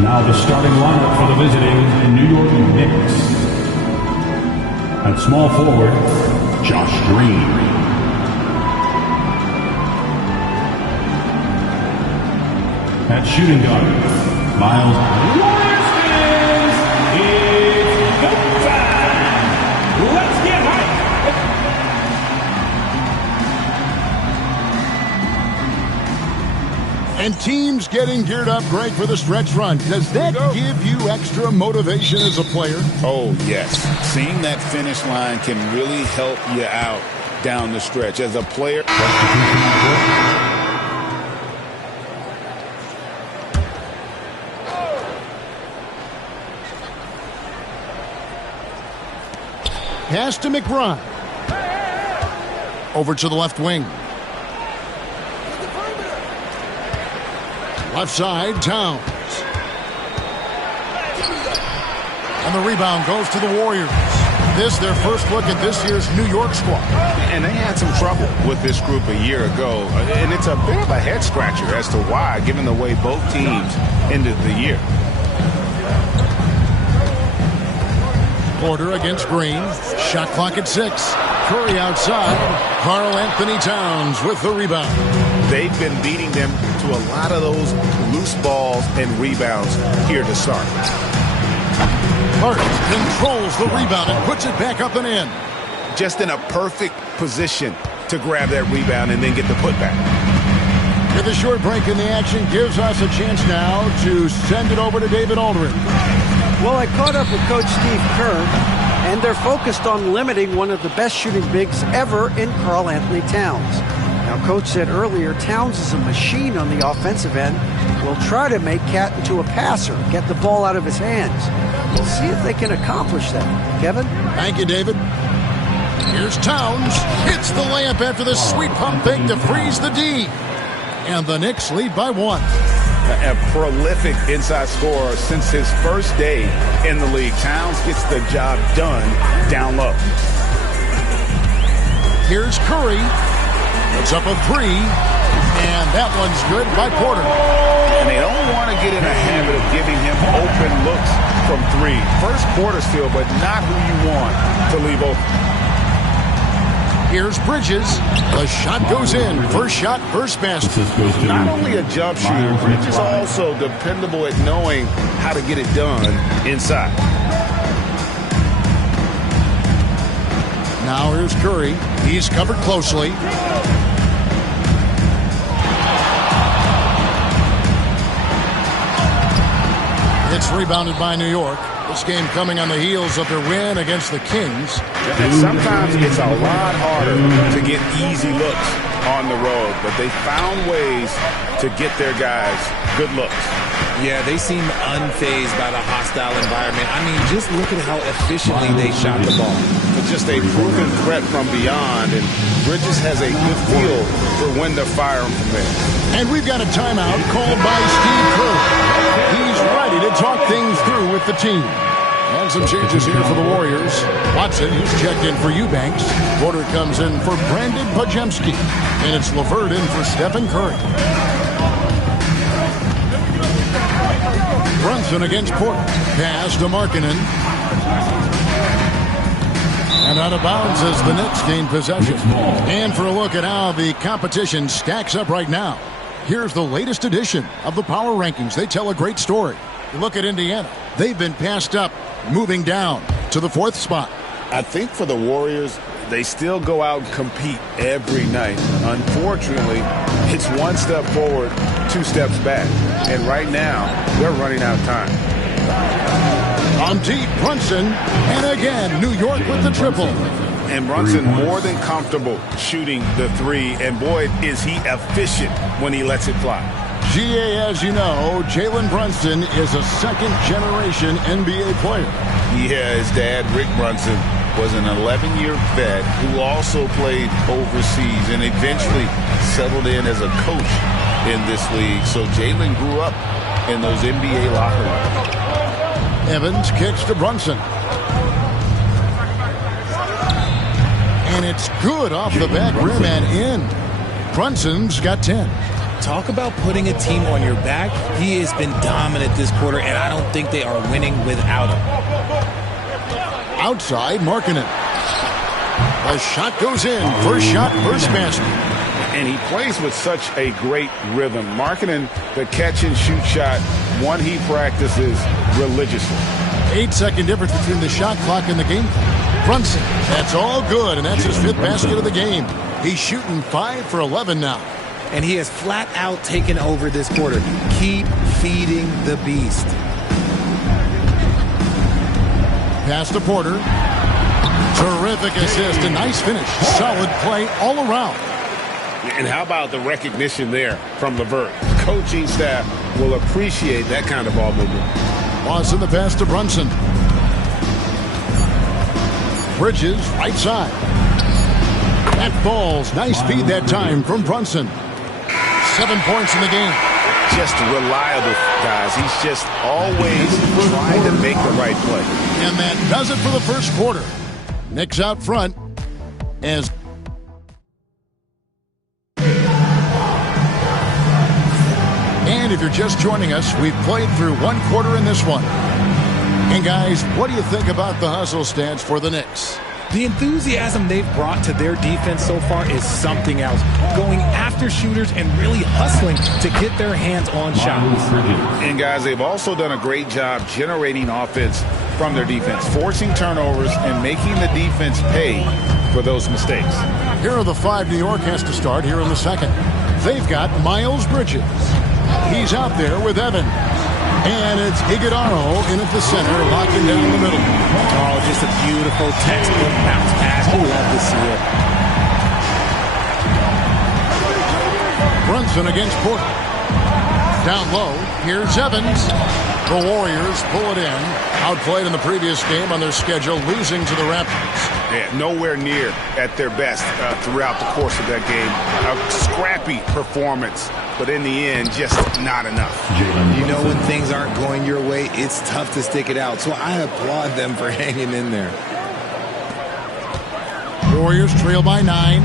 Now the starting lineup for the visiting New York Knicks. At small forward, Josh Green. At shooting guard, Miles. It's go time! Let's get hyped! And teams getting geared up, Greg, for the stretch run. Does that give you extra motivation as a player? Oh, yes. Seeing that finish line can really help you out down the stretch. As a player... Pass to McBride. Over to the left wing. Left side, Towns. And the rebound goes to the Warriors. This, their first look at this year's New York squad. And they had some trouble with this group a year ago. And it's a bit of a head-scratcher as to why, given the way both teams ended the year. Porter against Green. Shot clock at 6. Curry outside. Karl Anthony Towns with the rebound. They've been beating them to a lot of those loose balls and rebounds here to start. Hart controls the rebound and puts it back up and in. Just in a perfect position to grab that rebound and then get the putback. With a short break in the action gives us a chance now to send it over to David Aldridge. Well, I caught up with Coach Steve Kerr, and they're focused on limiting one of the best shooting bigs ever in Karl Anthony Towns. Now, Coach said earlier, Towns is a machine on the offensive end. We'll try to make Cat into a passer, get the ball out of his hands. We'll see if they can accomplish that. Kevin? Thank you, David. Here's Towns. Hits the layup after the sweet pump fake to freeze the D. And the Knicks lead by 1. A prolific inside scorer since his first day in the league. Towns gets the job done down low. Here's Curry. Puts up a 3. And that one's good by Porter. And they don't want to get in a habit of giving him open looks from 3. First quarter steal, but not who you want to leave open. Here's Bridges. The shot goes in. First shot, first basket. Not only a jump shooter, Bridges also dependable at knowing how to get it done inside. Now here's Curry. He's covered closely. It's rebounded by New York. This game coming on the heels of their win against the Kings. And sometimes it's a lot harder to get easy looks on the road, but they found ways to get their guys good looks. Yeah, they seem unfazed by the hostile environment. I mean, just look at how efficiently they shot the ball. But just a proven threat from beyond, and Bridges has a good feel for when to fire them from there. And we've got a timeout called by Steve Kerr. He's ready to talk things through with the team. And some changes here for the Warriors. Watson, who's checked in for Eubanks. Porter comes in for Brandon Pajemski. And it's LeVert in for Stephen Curry. Brunson against Porter. Pass to Markkanen. And out of bounds as the Knicks gain possession. And for a look at how the competition stacks up right now, here's the latest edition of the Power Rankings. They tell a great story. You look at Indiana. They've been passed up, moving down to the 4th spot. I think for the Warriors, they still go out and compete every night. Unfortunately, it's one step forward, 2 steps back. And right now, they're running out of time. On deep, Brunson. And again, New York with the triple. And Brunson more than comfortable shooting the 3. And boy, is he efficient when he lets it fly. GA, as you know, Jalen Brunson is a second-generation NBA player. Yeah, his dad, Rick Brunson, was an 11-year vet who also played overseas and eventually settled in as a coach in this league. So Jalen grew up in those NBA locker rooms. Evans kicks to Brunson. And it's good off the back rim and in. Brunson's got 10. Talk about putting a team on your back. He has been dominant this quarter, and I don't think they are winning without him. Outside, Markkanen. The shot goes in. First shot, first basket. And he plays with such a great rhythm. Markkanen, the catch-and-shoot shot, one he practices religiously. 8-second difference between the shot clock and the game clock. Brunson, that's all good, and that's his 5th basket of the game. He's shooting 5 for 11 now. And he has flat out taken over this quarter. Keep feeding the beast. Pass to Porter. Terrific assist, a nice finish. Solid play all around. And how about the recognition there from LeVert? Coaching staff will appreciate that kind of ball movement. Lawson the pass to Brunson. Bridges, right side. That falls. Nice feed that time from Brunson. 7 points in the game. Just reliable, guys. He's just always trying to make the right play. And that does it for the first quarter. Knicks out front as and if you're just joining us, we've played through 1 quarter in this one. And guys, what do you think about the hustle stats for the Knicks? The enthusiasm they've brought to their defense so far is something else. Going after shooters and really hustling to get their hands on shots. And guys, they've also done a great job generating offense from their defense, forcing turnovers and making the defense pay for those mistakes. Here are the 5 New York has to start here in the second. They've got Miles Bridges. He's out there with Evan. And it's Iguodala in at the center, locking down the middle. Oh, just a beautiful textbook bounce pass. You love to see it. Brunson against Porter. Down low, here's Evans. The Warriors pull it in. Outplayed in the previous game on their schedule, losing to the Raptors. Yeah, nowhere near at their best throughout the course of that game. A scrappy performance, but in the end, just not enough. You know, when things aren't going your way, it's tough to stick it out. So I applaud them for hanging in there. Warriors trail by 9.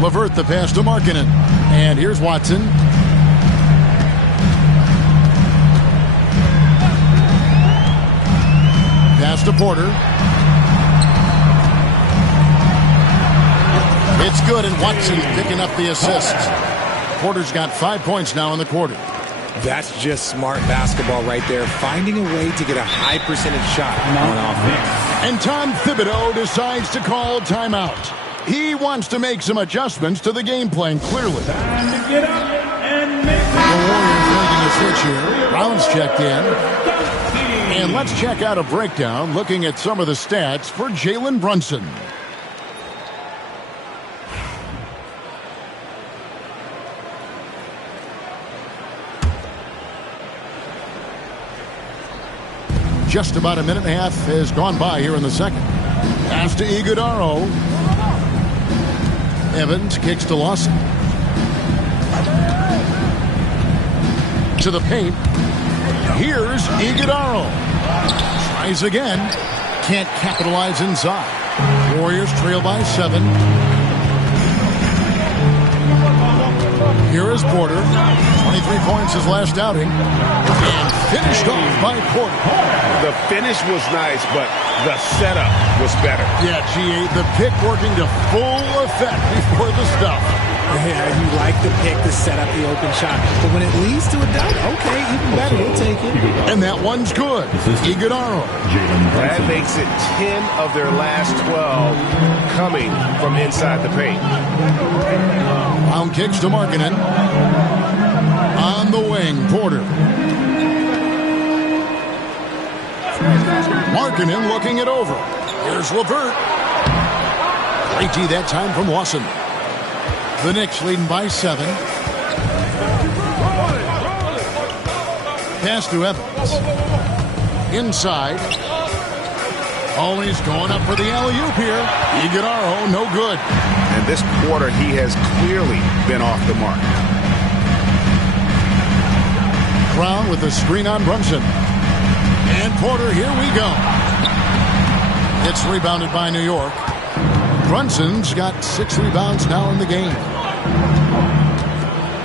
LeVert the pass to Markkanen. And here's Watson. Pass to Porter. It's good, and Watson picking up the assist. Porter's got 5 points now in the quarter. That's just smart basketball right there, finding a way to get a high percentage shot on offense. And Tom Thibodeau decides to call timeout. He wants to make some adjustments to the game plan, clearly. Time to get up and make The Warriors making a switch here. Brown's checked in. And let's check out a breakdown looking at some of the stats for Jalen Brunson. Just about a minute and a half has gone by here in the second. Pass to Iguodala. Evans kicks to Lawson. To the paint. Here's Iguodala. Tries again. Can't capitalize inside. Warriors trail by 7. Here is Porter. 23 points his last outing. And finished off by Porter. The finish was nice, but the setup was better. Yeah, G8, the pick working to full effect before the stuff. Yeah, you like the pick to set up the open shot. But when it leads to a dunk, okay, even better, we'll take it. And that one's good. Iguodala. That makes it 10 of their last 12 coming from inside the paint. Brown kicks to Markkanen. On the wing, Porter. Markkanen looking it over. Here's LeVert. Great D that time from Lawson. The Knicks leading by 7. Pass to Evans. Inside. Always going up for the alley-oop here. Iguodala, no good. And this quarter, he has clearly been off the mark. Brown with the screen on Brunson. And Porter, here we go. It's rebounded by New York. Brunson's got 6 rebounds now in the game.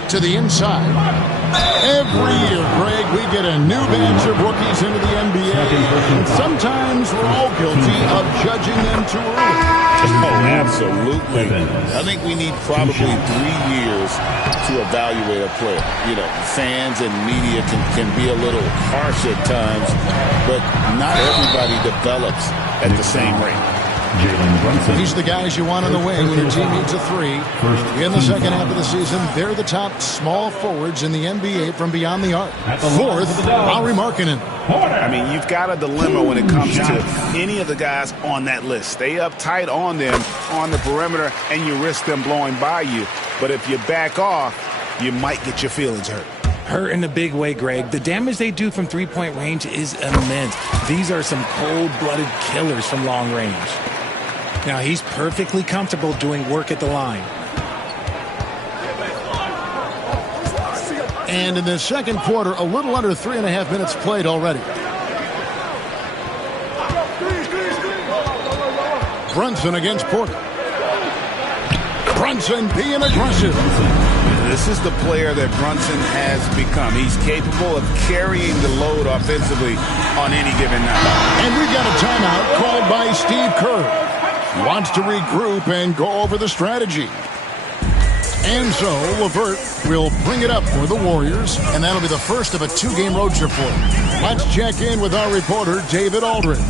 to the inside. Every year, Greg, we get a new batch of rookies into the NBA, and sometimes we're all guilty of judging them too early. Oh, absolutely. I think we need probably 3 years to evaluate a player. You know, fans and media can be a little harsh at times, but not everybody develops at the same rate. These are the guys you want on the wing when your team needs a 3. In the second half of the season, they're the top small forwards in the NBA from beyond the arc. Fourth, Lauri Markkanen. I mean, you've got a dilemma when it comes to any of the guys on that list. Stay up tight on them on the perimeter, and you risk them blowing by you. But if you back off, you might get your feelings hurt. Hurt in a big way, Greg. The damage they do from three-point range is immense. These are some cold-blooded killers from long range. Now, he's perfectly comfortable doing work at the line. And in the second quarter, a little under 3.5 minutes played already. Brunson against Porter. Brunson being aggressive. This is the player that Brunson has become. He's capable of carrying the load offensively on any given night. And we've got a timeout called by Steve Kerr. Wants to regroup and go over the strategy. And so LeVert will bring it up for the Warriors, and that'll be the first of a 2-game road trip for him. Let's check in with our reporter, David Aldridge.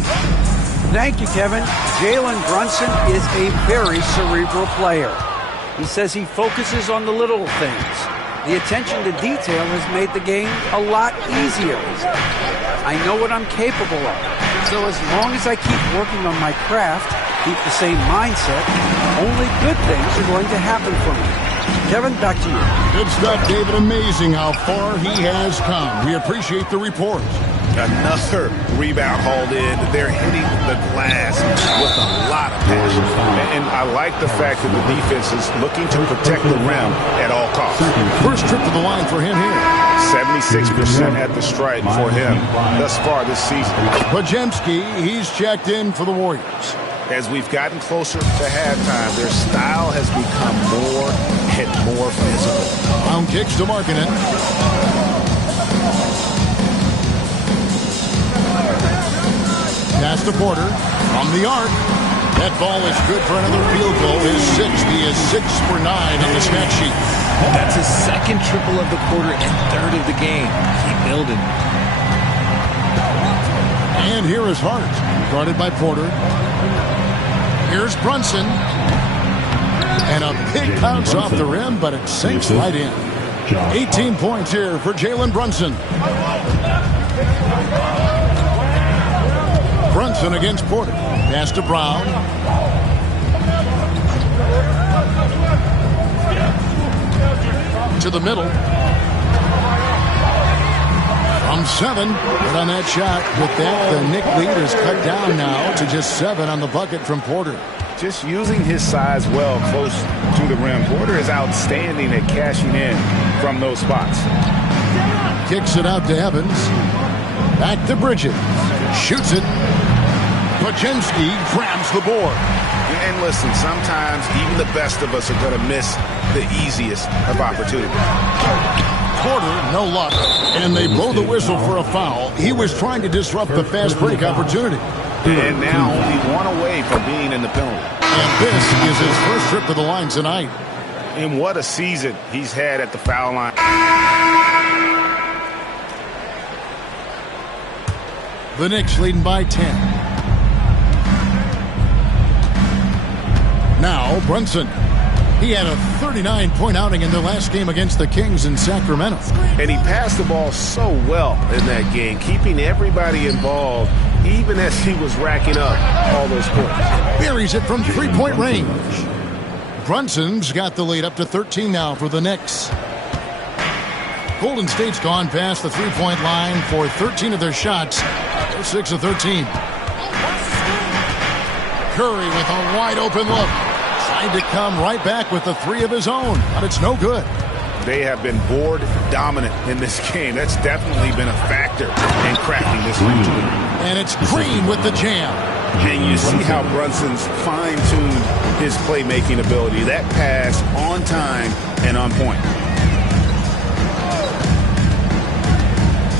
Thank you, Kevin. Jalen Brunson is a very cerebral player. He says he focuses on the little things. The attention to detail has made the game a lot easier. I know what I'm capable of. So as long as I keep working on my craft, keep the same mindset, only good things are going to happen for me. Kevin, back to you. Good stuff, David. Amazing how far he has come. We appreciate the report. Another rebound hauled in. They're hitting the glass with a lot of passion. And I like the fact that the defense is looking to protect the rim at all costs. First trip to the line for him here. 76% at the stripe for him thus far this season. Podziemski, he's checked in for the Warriors. As we've gotten closer to halftime, their style has become more and more physical. Round kicks to Markkanen. Pass to Porter from the arc. That ball is good for another field goal. His 6th. He is 6 for 9 on the stat sheet. That's his second triple of the quarter and third of the game. Keep building. And here is Hart, guarded by Porter. Here's Brunson. And a big bounce off the rim, but it sinks right in. 18 points here for Jalen Brunson. Brunson against Porter. Pass to Brown. To the middle. From 7. But on that shot, with that, the Knicks lead is cut down now to just 7 on the bucket from Porter. Just using his size well close to the rim. Porter is outstanding at cashing in from those spots. Kicks it out to Evans. Back to Bridges. Shoots it. Podziemski grabs the board. And listen, sometimes even the best of us are going to miss the easiest of opportunities. Porter, no luck. And they blow the whistle for a foul. He was trying to disrupt the fast break opportunity. And now only one away from being in the penalty. And this is his first trip to the line tonight. And what a season he's had at the foul line. The Knicks leading by 10. Now Brunson. He had a 39-point outing in their last game against the Kings in Sacramento. And he passed the ball so well in that game, keeping everybody involved, even as he was racking up all those points. Buries it from three-point range. Brunson's got the lead up to 13 now for the Knicks. Golden State's gone past the three-point line for 13 of their shots. They're 6 of 13. Curry with a wide-open look. Trying to come right back with the 3 of his own, but it's no good. They have been board dominant in this game. That's definitely been a factor in cracking this lead. And it's Green with the jam. And you see how Brunson's fine-tuned his playmaking ability. That pass on time and on point.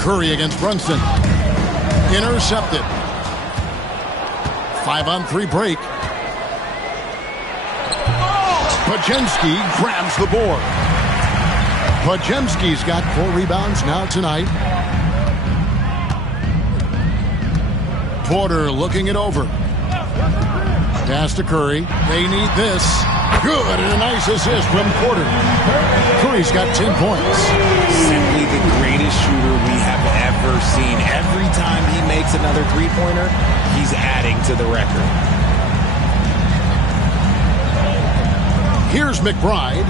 Curry against Brunson. Intercepted. 5-on-3 break. Pajemski grabs the board. Pajemski's got 4 rebounds now tonight. Porter looking it over. Pass to Curry. They need this. Good, and a nice assist from Porter. Curry's got 10 points. Simply the greatest shooter we have ever seen. Every time he makes another three-pointer, he's adding to the record. Here's McBride.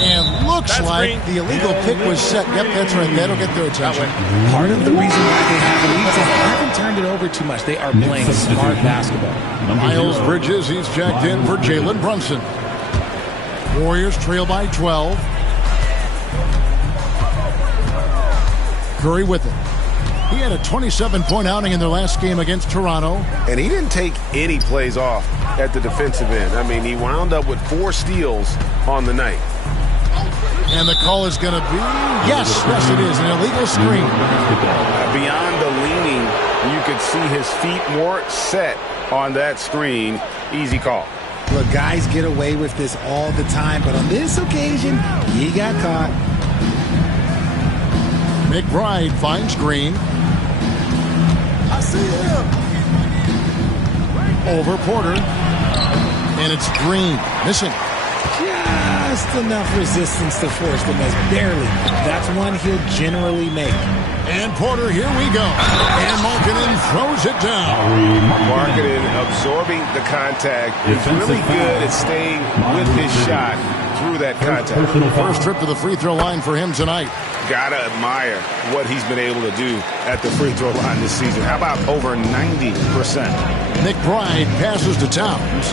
And looks like the illegal pick was set. Yep, that's right. That'll get their attention. Part of the reason why they have leads, they haven't turned it over too much. They are playing smart basketball. Miles Bridges, he's checked in for Jalen Brunson. Warriors trail by 12. Curry with it. He had a 27-point outing in their last game against Toronto. And he didn't take any plays off at the defensive end. I mean, he wound up with 4 steals on the night. And the call is going to be, yes, it is, an illegal screen. Beyond the leaning, you could see his feet more set on that screen. Easy call. Look, guys get away with this all the time, but on this occasion, he got caught. McBride finds Green. I see him. Over Porter. And it's Green. Missing. Just enough resistance to force the miss. Barely. That's one he'll generally make. And Porter, here we go. And Markkanen throws it down. Markkanen absorbing the contact. He's really good at staying with his shot through that contact. First trip to the free throw line for him tonight. Gotta admire what he's been able to do at the free throw line this season. How about over 90%? McBride passes to Towns.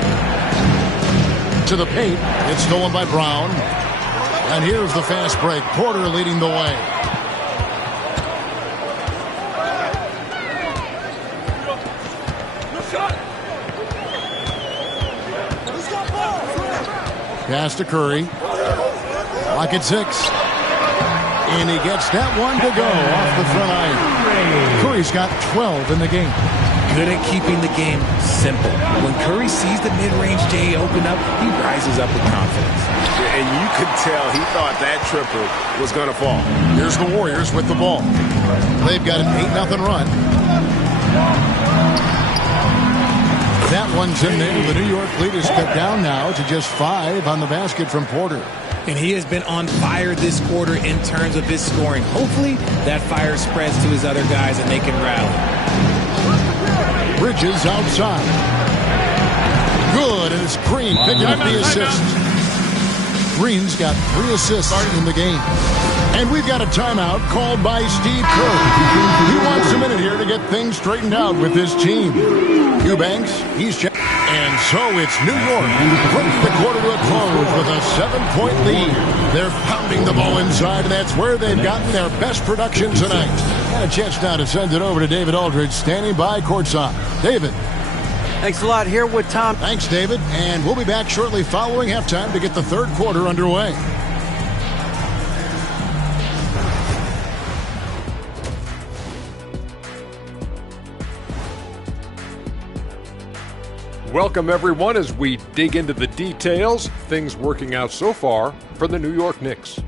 To the paint. It's stolen by Brown. And here's the fast break. Porter leading the way. Pass to Curry. Lock at 6. And he gets that one to go off the front iron. Curry's got 12 in the game. Good at keeping the game simple. When Curry sees the mid-range J open up, he rises up with confidence. And you could tell he thought that triple was going to fall. Here's the Warriors with the ball. They've got an 8-0 run. That one's in there. The New York lead is cut down now to just 5 on the basket from Porter. And he has been on fire this quarter in terms of his scoring. Hopefully that fire spreads to his other guys and they can rally. Bridges outside. Good, and it's Green picking up the assist. Green's got 3 assists in the game. And we've got a timeout called by Steve Kerr. He wants a minute here to get things straightened out with his team. Eubanks, he's checked. And so it's New York. Brings the quarter to a close with a 7-point lead. They're pounding the ball inside, and that's where they've gotten their best production tonight. Got a chance now to send it over to David Aldridge, standing by courtside. David. Thanks a lot. Here with Tom. Thanks, David. And we'll be back shortly following halftime to get the third quarter underway. Welcome, everyone, as we dig into the details. Things working out so far for the New York Knicks.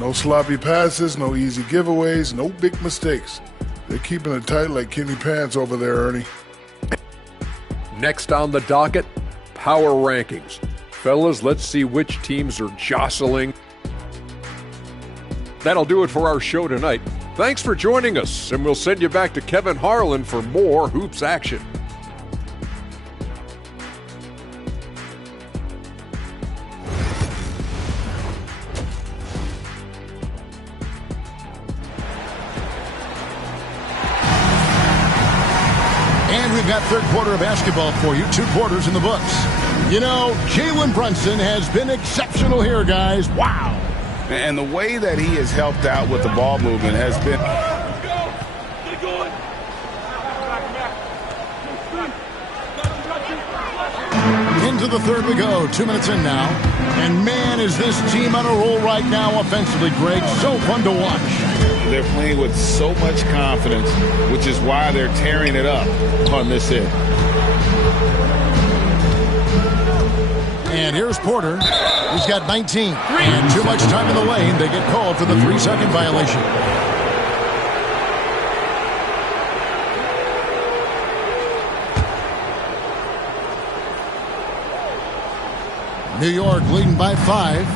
No sloppy passes, no easy giveaways, no big mistakes. They're keeping it tight like Kenny Pants over there, Ernie. Next on the docket, power rankings. Fellas, let's see which teams are jostling. That'll do it for our show tonight. Thanks for joining us, and we'll send you back to Kevin Harlan for more hoops action. And we've got third quarter of basketball for you. 2 quarters in the books. You know, Jalen Brunson has been exceptional here, guys. Wow. And the way that he has helped out with the ball movement has been... Into the third we go. 2 minutes in now. And man, is this team on a roll right now offensively, Greg. So fun to watch. They're playing with so much confidence, which is why they're tearing it up on this end. And here's Porter. He's got 19. And too much time in the lane. They get called for the 3-second violation. New York leading by 5.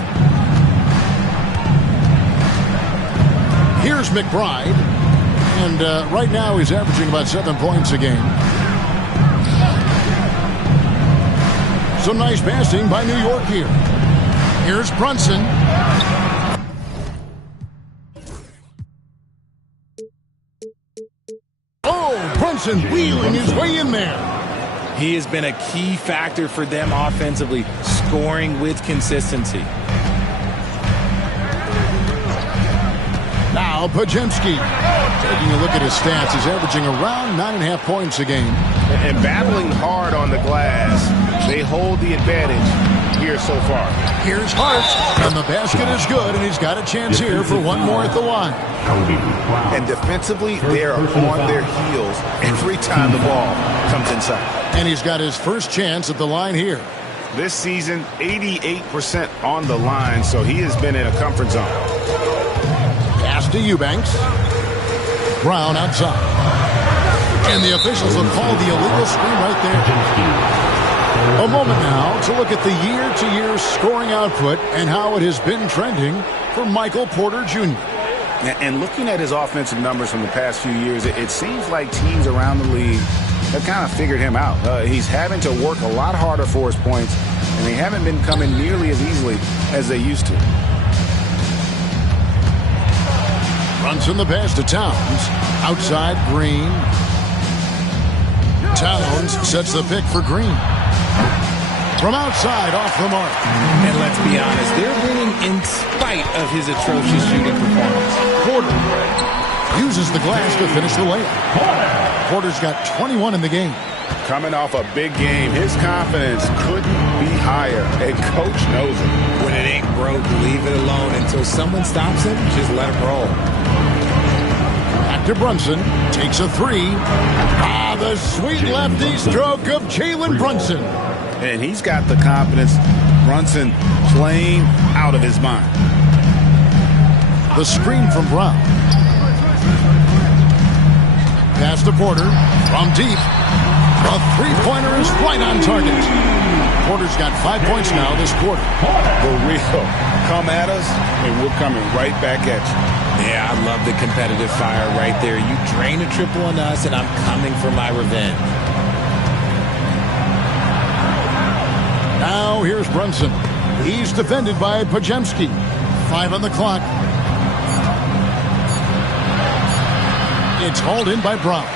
Here's McBride. And right now he's averaging about 7 points a game. Some nice passing by New York here. Here's Brunson. Oh, Brunson wheeling his way in there. He has been a key factor for them offensively, scoring with consistency. Now Pajemski. Taking a look at his stats, he's averaging around 9.5 points a game. And battling hard on the glass, they hold the advantage here so far. Here's Hart, and the basket is good, and he's got a chance here for one more at the line. And defensively, they are on their heels every time the ball comes inside. And he's got his first chance at the line here. This season, 88% on the line, so he has been in a comfort zone. Pass to Eubanks. Brown outside. And the officials will call the illegal screen right there. A moment now to look at the year-to-year scoring output and how it has been trending for Michael Porter Jr. And looking at his offensive numbers from the past few years, it seems like teams around the league have kind of figured him out. He's having to work a lot harder for his points, and they haven't been coming nearly as easily as they used to. Runs in the pass to Towns. Outside Green. Towns sets the pick for Green. From outside, off the mark. And let's be honest, they're winning in spite of his atrocious shooting performance. Porter uses the glass to finish the layup. Porter's got 21 in the game. Coming off a big game, his confidence couldn't be higher, and coach knows it. When it ain't broke, leave it alone until someone stops him. Just let him roll. Back to Brunson. Takes a 3. Ah, the sweet lefty stroke of Jalen Brunson. And he's got the confidence. Brunson playing out of his mind. The screen from Brown. Pass to Porter. From deep. A three-pointer is right on target. Porter's got 5 points now this quarter. For real. Come at us, and we're coming right back at you. Yeah, I love the competitive fire right there. You drain a triple on us, and I'm coming for my revenge. Now here's Brunson. He's defended by Pajemski. 5 on the clock. It's hauled in by Brown.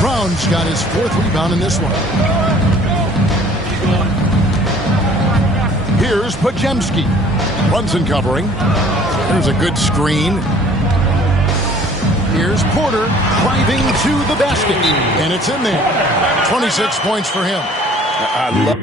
Brown's got his 4th rebound in this one. Here's Pajemski. Brunson covering. There's a good screen. Here's Porter driving to the basket. And it's in there. 26 points for him. I love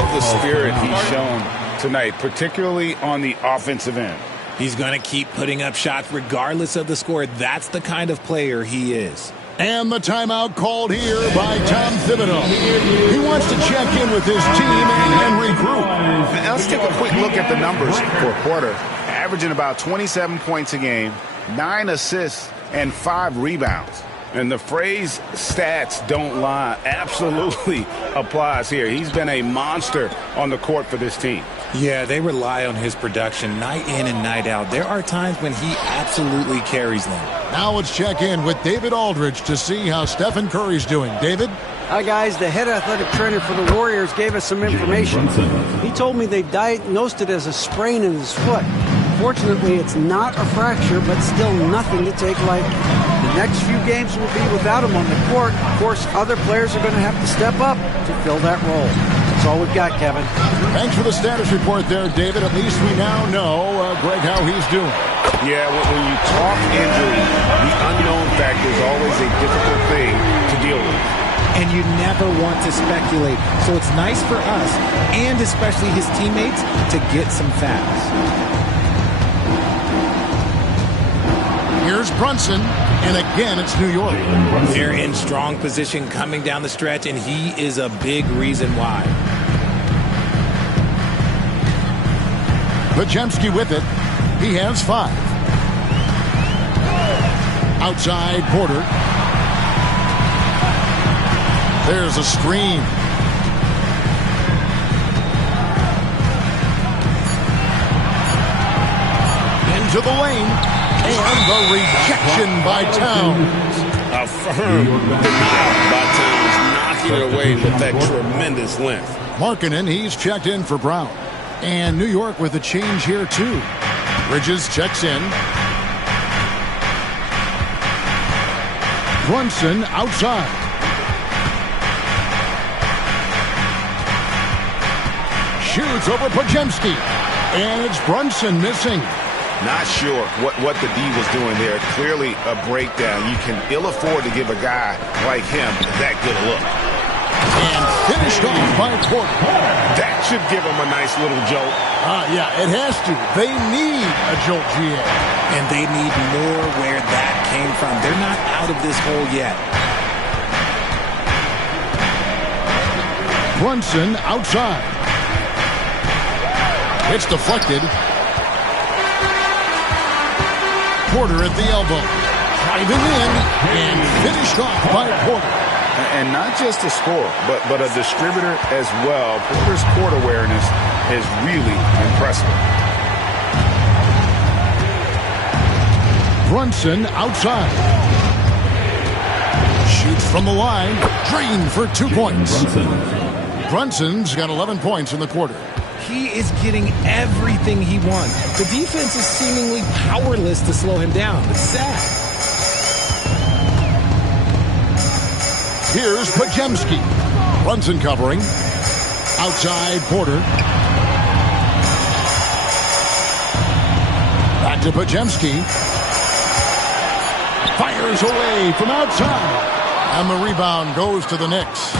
The spirit he's shown tonight, particularly on the offensive end. He's going to keep putting up shots regardless of the score. That's the kind of player he is. And the timeout called here by Tom Thibodeau. He wants to check in with his team and regroup. Now, let's take a quick look at the numbers for Porter. Averaging about 27 points a game, 9 assists, and 5 rebounds. And the phrase stats don't lie absolutely applies here. He's been a monster on the court for this team. Yeah, they rely on his production night in and night out. There are times when he absolutely carries them. Now let's check in with David Aldridge to see how Stephen Curry's doing. David? Hi, guys. The head athletic trainer for the Warriors gave us some information. He told me they diagnosed it as a sprain in his foot. Fortunately, it's not a fracture, but still nothing to take lightly. The next few games will be without him on the court. Of course, other players are going to have to step up to fill that role. That's all we've got, Kevin. Thanks for the status report there, David. At least we now know, Greg, how he's doing. Yeah, when you talk injury, the unknown factor is always a difficult thing to deal with. And you never want to speculate. So it's nice for us, and especially his teammates, to get some facts. Here's Brunson, and again it's New York. They're in strong position coming down the stretch, and he is a big reason why. Podziemski with it. He has 5. Outside Porter. There's a screen. Into the lane. And the rejection by Towns. A firm denial by Towns, knocking it away with that tremendous length. Markkanen, he's checked in for Brown. And New York with a change here, too. Bridges checks in. Brunson outside. Shoots over Podziemski. And it's Brunson missing. Not sure what the D was doing there. Clearly a breakdown. You can ill afford to give a guy like him that good a look. And finished off by Porter. That should give him a nice little jolt. Yeah, it has to. They need a jolt, GA. And they need more where that came from. They're not out of this hole yet. Brunson outside. It's deflected. Porter at the elbow. Driving in and finished off by Porter. And not just a scorer, but a distributor as well. Porter's court awareness is really impressive. Brunson outside. Shoots from the line. Green for 2 points. Brunson's got 11 points in the quarter. He is getting everything he wants. The defense is seemingly powerless to slow him down. It's sad. Here's Podziemski. Brunson covering. Outside Porter. Back to Podziemski. Fires away from outside. And the rebound goes to the Knicks.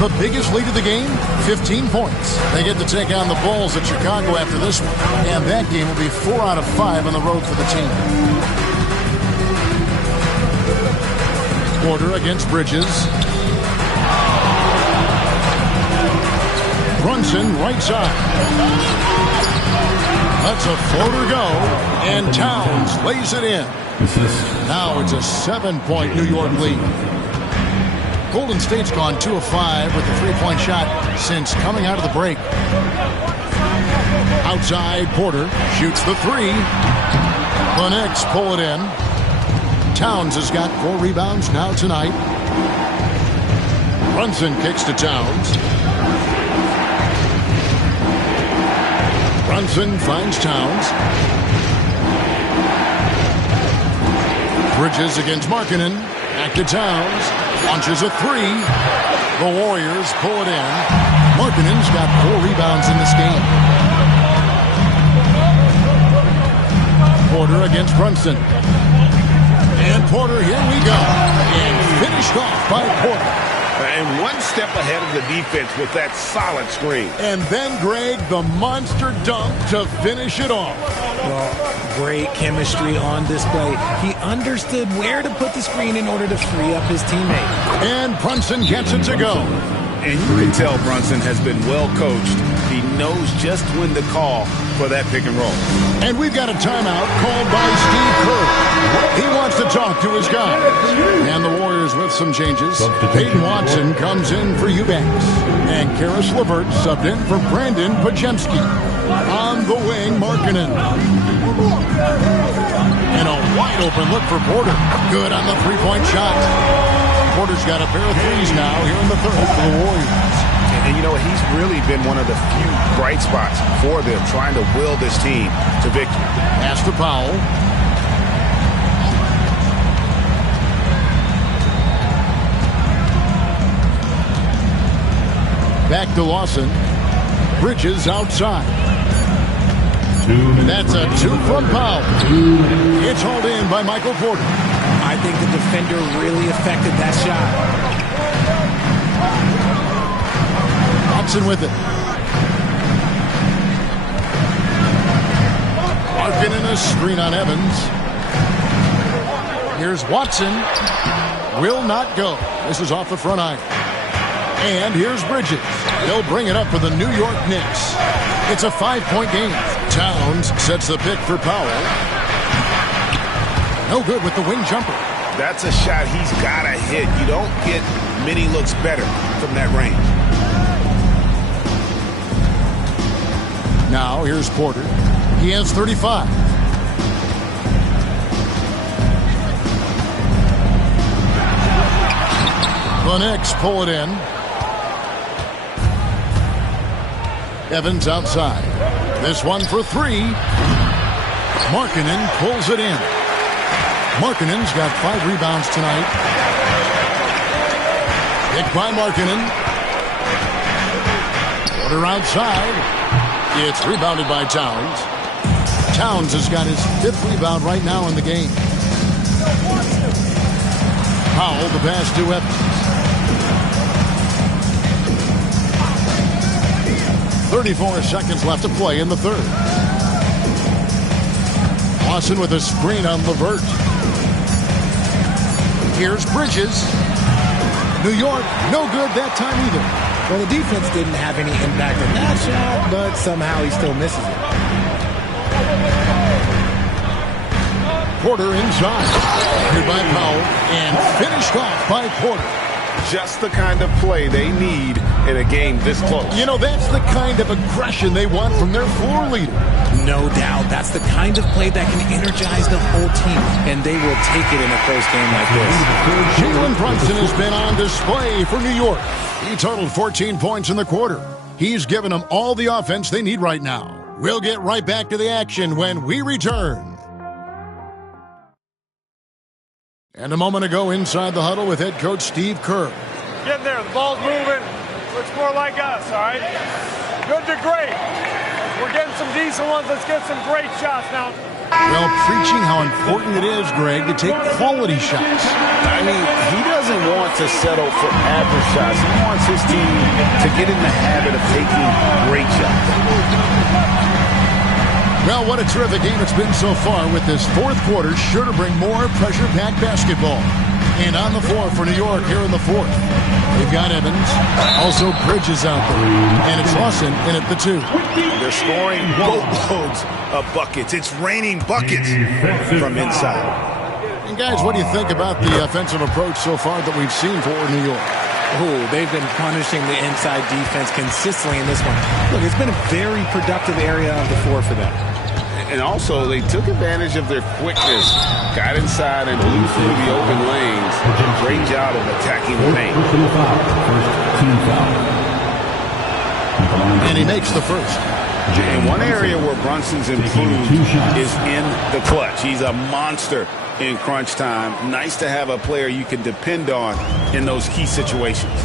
The biggest lead of the game, 15 points. They get to take on the Bulls at Chicago after this one. And that game will be 4 out of 5 on the road for the team. Porter against Bridges. Brunson right side. Lets a floater go. And Towns lays it in. Now it's a 7-point New York lead. Golden State's gone 2 of 5 with a 3-point shot since coming out of the break. Outside, Porter shoots the 3. The Knicks pull it in. Towns has got 4 rebounds now tonight. Brunson kicks to Towns. Brunson finds Towns. Bridges against Markkanen. Back to Towns. Launches a 3. The Warriors pull it in. Markkanen's got 4 rebounds in this game. Porter against Brunson. And Porter, here we go. And finished off by Porter. And one step ahead of the defense with that solid screen. And then, Greg, the monster dunk to finish it off. Well, great chemistry on display. He understood where to put the screen in order to free up his teammate. And Brunson gets it to go. And you can tell Brunson has been well coached. He knows just when to call for that pick and roll. And we've got a timeout called by Steve Kerr. He wants to talk to his guys. And the Warriors with some changes. Peyton Watson comes in for Eubanks. And Karis LeVert subbed in for Brandon Pajemski. On the wing, Markkanen. And a wide open look for Porter. Good on the three-point shot. Porter's got a pair of threes now here in the third for the Warriors. And you know, he's really been one of the few bright spots for them, trying to will this team to victory. Pass to Powell. Back to Lawson. Bridges outside. That's a two from Powell. It's hauled in by Michael Porter. I think the defender really affected that shot. Watson with it. Markkanen a screen on Evans. Here's Watson. Will not go. This is off the front iron. And here's Bridges. They'll bring it up for the New York Knicks. It's a 5-point game. Towns sets the pick for Powell. No good with the wing jumper. That's a shot he's got to hit. You don't get many looks better from that range. Now here's Porter. He has 35. The Knicks pull it in. Evans outside. This one for three. Markkanen pulls it in. Markkanen's got 5 rebounds tonight. Picked by Markkanen. Porter outside. It's rebounded by Towns. Towns has got his 5th rebound right now in the game. Powell, the pass to Evans. 34 seconds left to play in the third. Lawson with a screen on LeVert. Here's Bridges. New York, no good that time either. Well, the defense didn't have any impact on that shot, but somehow he still misses it. Porter inside. Here by Powell and finished off by Porter. Just the kind of play they need in a game this close. You know, that's the kind of aggression they want from their floor leader. No doubt. That's the kind of play that can energize the whole team, and they will take it in a close game like this. Jalen Brunson has been on display for New York. He totaled 14 points in the quarter. He's given them all the offense they need right now. We'll get right back to the action when we return. And a moment ago inside the huddle with head coach Steve Kerr. Getting there. The ball's moving. Looks more like us, all right? Good to great. We're getting some decent ones. Let's get some great shots now. Well, preaching how important it is, Greg, to take quality shots. I mean, he doesn't want to settle for average shots. He wants his team to get in the habit of taking great shots. Well, what a terrific game it's been so far with this fourth quarter. Sure to bring more pressure-packed basketball. And on the floor for New York here in the fourth. They've got Evans. Also Bridges out there. And it's Lawson in at the 2. They're scoring boatloads of buckets. It's raining buckets from inside. And guys, what do you think about the offensive approach so far that we've seen for New York? Oh, they've been punishing the inside defense consistently in this one. Look, it's been a very productive area of the floor for them. And also, they took advantage of their quickness, got inside and blew through the open lanes. Great job of attacking the paint. And he makes the first. And one area where Brunson's improved is in the clutch. He's a monster in crunch time. Nice to have a player you can depend on in those key situations.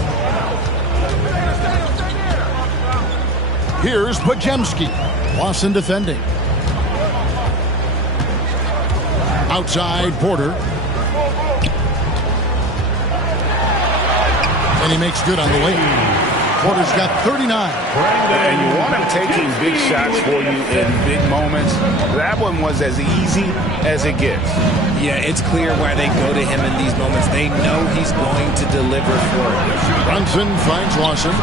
Here's Pajemski. Lawson defending. Outside Porter. And he makes good on the layup. Porter's got 39. And you want him taking big shots for you in big moments. That one was as easy as it gets. Yeah, it's clear why they go to him in these moments. They know he's going to deliver for it. Brunson finds Lawson.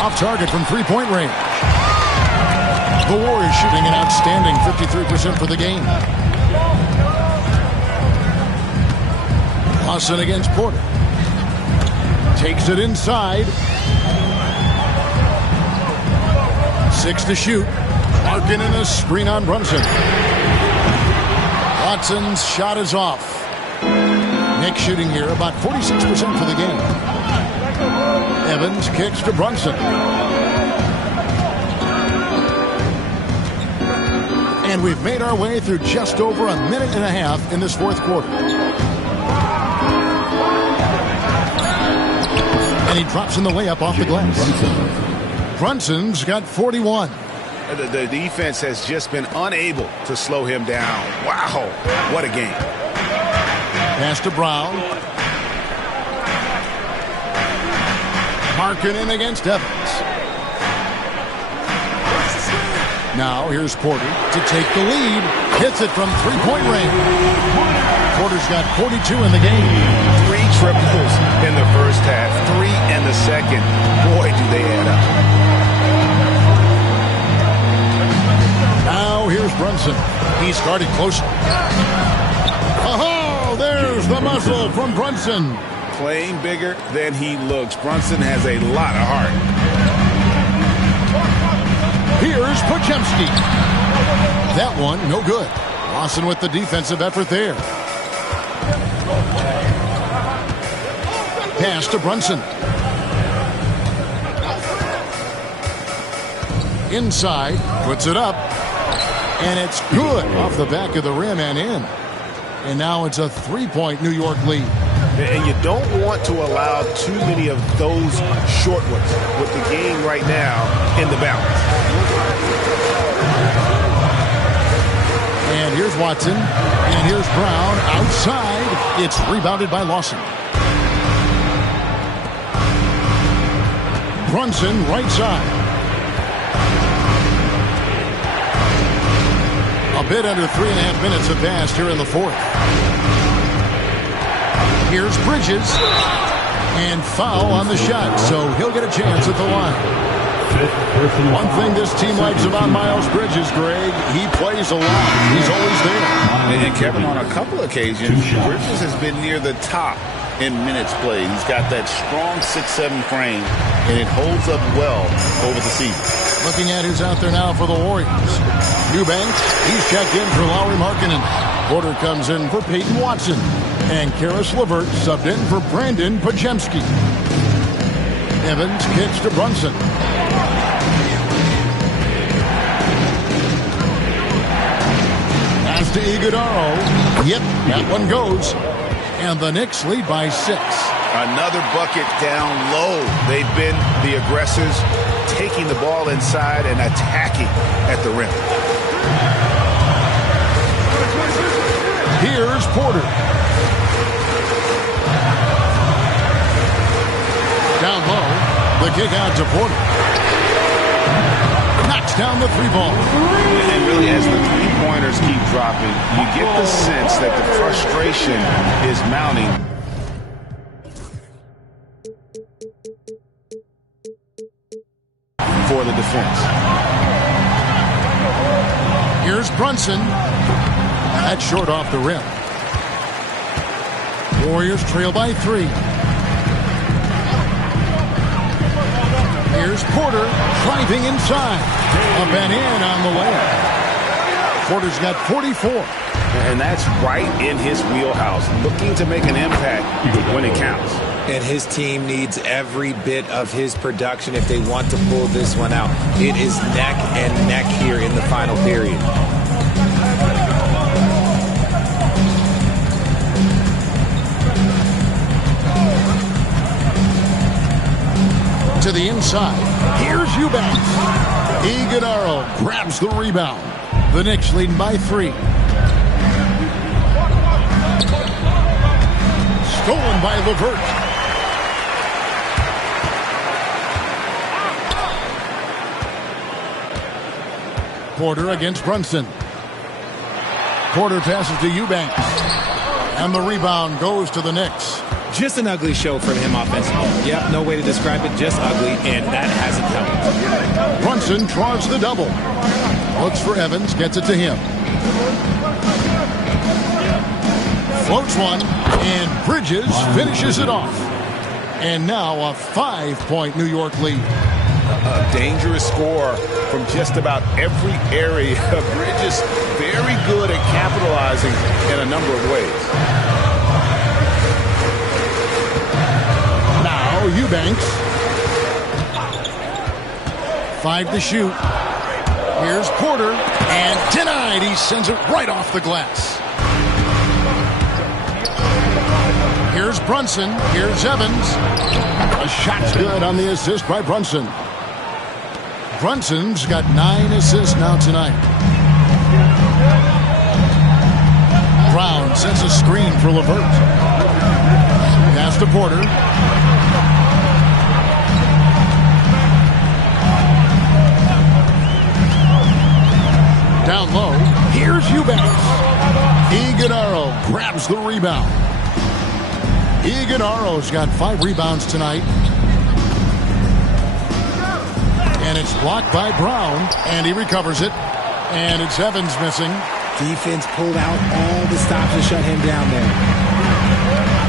Off target from three-point range. The Warriors shooting an outstanding 53% for the game. Lawson against Porter. Takes it inside. 6 to shoot. Larkin in a screen on Brunson. Watson's shot is off. Knicks shooting here about 46% for the game. Evans kicks to Brunson. And we've made our way through just over a minute and a half in this fourth quarter. And he drops in the layup off the glass. Brunson's got 41. The defense has just been unable to slow him down. Wow, what a game. Pass to Brown. Marking in against Evans. Now here's Porter to take the lead. Hits it from three-point range. Porter's got 42 in the game. 3 triples in the first half, 3 in the second. Boy, do they add up. Now here's Brunson. He's guarded closely. Oh, there's the muscle from Brunson. Playing bigger than he looks. Brunson has a lot of heart. Here's Podziemski. That one, no good. Lawson with the defensive effort there. Pass to Brunson. Inside, puts it up. And it's good off the back of the rim and in. And now it's a 3-point New York lead. And you don't want to allow too many of those short ones with the game right now in the balance. And here's Watson. And here's Brown outside. It's rebounded by Lawson. Brunson right side. A bit under 3.5 minutes have passed here in the fourth. Here's Bridges. And foul on the shot, so he'll get a chance at the line. One thing this team likes about Miles Bridges, Greg, he plays a lot. He's always there. And Kevin, on a couple occasions, Bridges has been near the top in minutes played. He's got that strong 6'7" frame, and it holds up well over the season. Looking at who's out there now for the Warriors. Eubanks, he's checked in for Lauri Markkanen. Porter comes in for Peyton Watson. And Karis LeVert subbed in for Brandon Podziemski. Evans kicks to Brunson. Pass to Iguodaro. Yep, that one goes. And the Knicks lead by 6. Another bucket down low. They've been the aggressors, taking the ball inside and attacking at the rim. Here's Porter. Down low, the kick out to Porter. Knocks down the 3-ball. And really, as the three-pointers keep dropping, you get the sense that the frustration is mounting. For the defense. Here's Brunson. That's short off the rim. Warriors trail by 3. Here's Porter driving inside. Up and in on the layup. Porter's got 44. And that's right in his wheelhouse, looking to make an impact when it counts. And his team needs every bit of his production if they want to pull this one out. It is neck and neck here in the final period. To the inside. Here's Eubanks. Iguodaro grabs the rebound. The Knicks leading by 3. Stolen by LeVert. Porter against Brunson. Porter passes to Eubanks. And the rebound goes to the Knicks. Just an ugly show from him offensively. Yep, no way to describe it, just ugly, and that hasn't helped. Brunson tries the double. Looks for Evans, gets it to him. Floats one, and Bridges finishes it off. And now a 5-point New York lead. A dangerous score from just about every area. Bridges very good at capitalizing in a number of ways. Now Eubanks. 5 to shoot. Here's Porter, and denied. He sends it right off the glass. Here's Brunson. Here's Evans. A shot's good on the assist by Brunson. Brunson's got 9 assists now tonight. Brown sends a screen for LeVert. Pass to Porter. Down low. Here's Eubanks. Iguodala grabs the rebound. Iguodala's got 5 rebounds tonight. And it's blocked by Brown, and he recovers it. And it's Evans missing. Defense pulled out all the stops to shut him down there.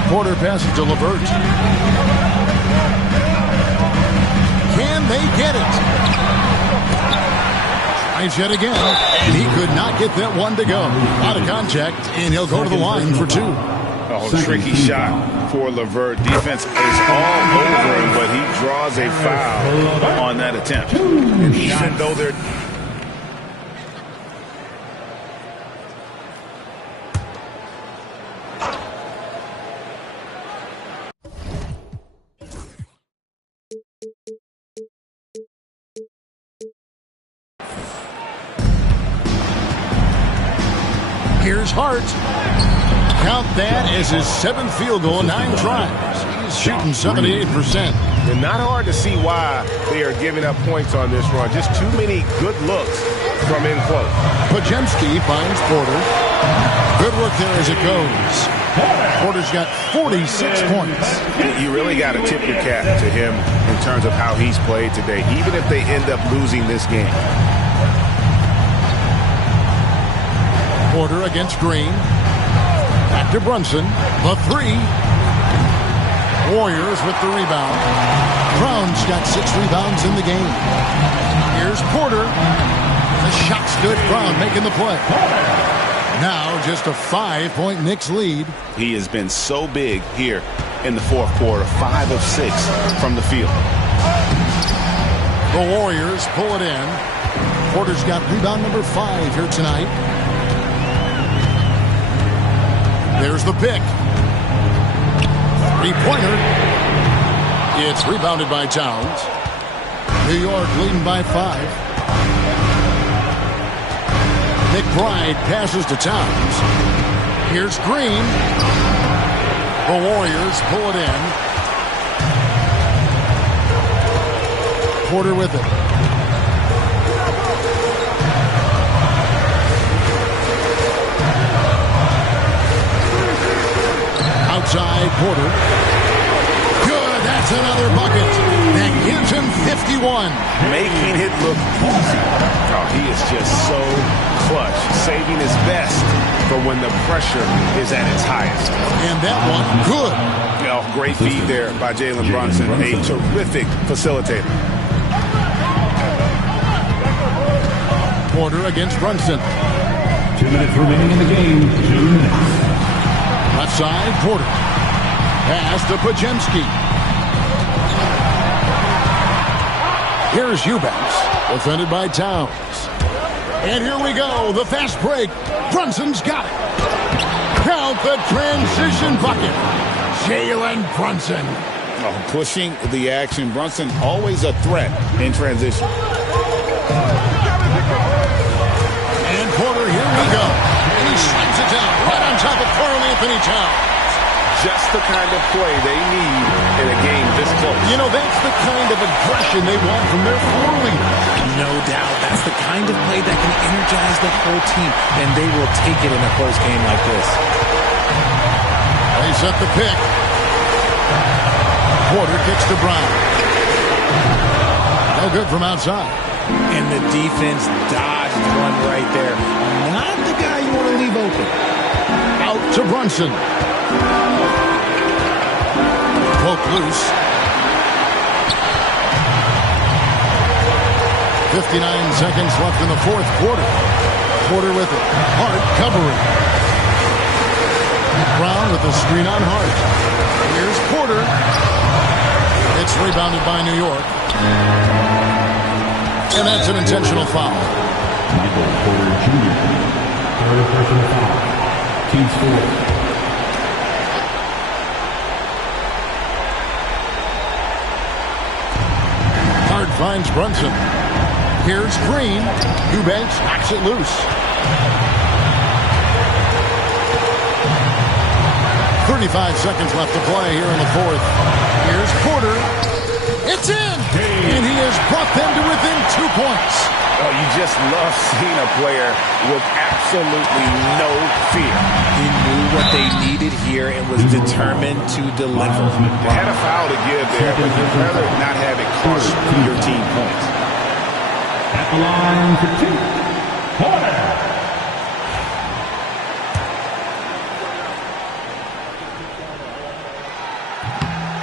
Porter passes to LeVert. Can they get it? Tries yet again, and he could not get that one to go. Out of contact, and he'll go to the line for 2. Oh, tricky shot for LeVert. Defense is all over him, but he draws a foul on that attempt. And even though they're... Here's Hart. Count that as his 7th field goal in 9 tries. He's shooting 78%. And not hard to see why they are giving up points on this run. Just too many good looks from in close. Pajemski finds Porter. Good work there as it goes. Porter's got 46 points. You really got to tip your cap to him in terms of how he's played today, even if they end up losing this game. Porter against Green. Back to Brunson. The 3. Warriors with the rebound. Brown's got 6 rebounds in the game. Here's Porter. The shot's good. Brown making the play. Now just a 5-point Knicks lead. He has been so big here in the 4th quarter. 5 of 6 from the field. The Warriors pull it in. Porter's got rebound number 5 here tonight. There's the pick. 3-pointer. It's rebounded by Towns. New York leading by 5. McBride passes to Towns. Here's Green. The Warriors pull it in. Porter with it. Outside Porter. Good, that's another bucket. That gives him 51. Making it look easy. Oh, he is just so clutch, saving his best for when the pressure is at its highest. And that one, good. Oh, great feed there by Jalen Brunson, a terrific facilitator. Porter against Brunson. 2 minutes remaining in the game. 2 minutes. Left side, Porter. Pass to Pajemski. Here's Eubanks, defended by Towns. And here we go, the fast break. Brunson's got it. Count the transition bucket. Jalen Brunson. Oh, pushing the action. Brunson always a threat in transition. And Porter, here we go. And he slams it down right on top of Karl Anthony Towns. just the kind of play they need in a game this close. You know, that's the kind of aggression they want from their floor leader. No doubt. That's the kind of play that can energize the whole team, and they will take it in a close game like this. They set the pick. Porter kicks to Brown. No good from outside. And the defense dodged one right there. Not the guy you want to leave open. Out to Brunson. Poke loose. 59 seconds left in the fourth quarter. Porter with it. Hart covering. Brown with the screen on Hart. Here's Porter. It's rebounded by New York. And that's an intentional foul. Michael Porter Jr. Third personal foul. Team score. Hart finds Brunson. Here's Green. Eubanks knocks it loose. 35 seconds left to play here in the fourth. Here's Porter. It's in! And he has brought them to within 2 points. Oh, you just love seeing a player with absolutely no fear. He knew what they needed here and was determined to deliver. They had a foul to give there, but you'd rather not have it cost your team points. At the line for two, Porter.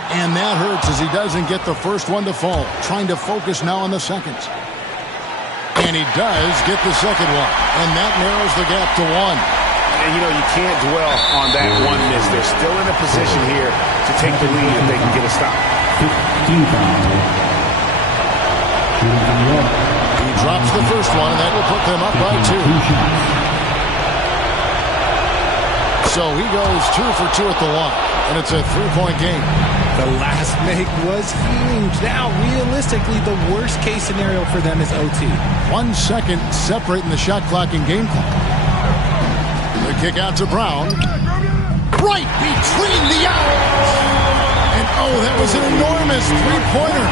And that hurts as he doesn't get the first one to fall. Trying to focus now on the second. And he does get the second one. And that narrows the gap to one. And, you know, you can't dwell on that one miss. They're still in a position here to take the lead if they can get a stop. 15 fouls. Shooting from the other. He drops the first one, and that will put them up by 2. So he goes 2 for 2 at the line. And it's a 3-point game. The last make was huge. Now, realistically, the worst-case scenario for them is OT. 1 second separating the shot clock and game clock. The kick out to Brown. Right between the eyes. And, oh, that was an enormous three-pointer.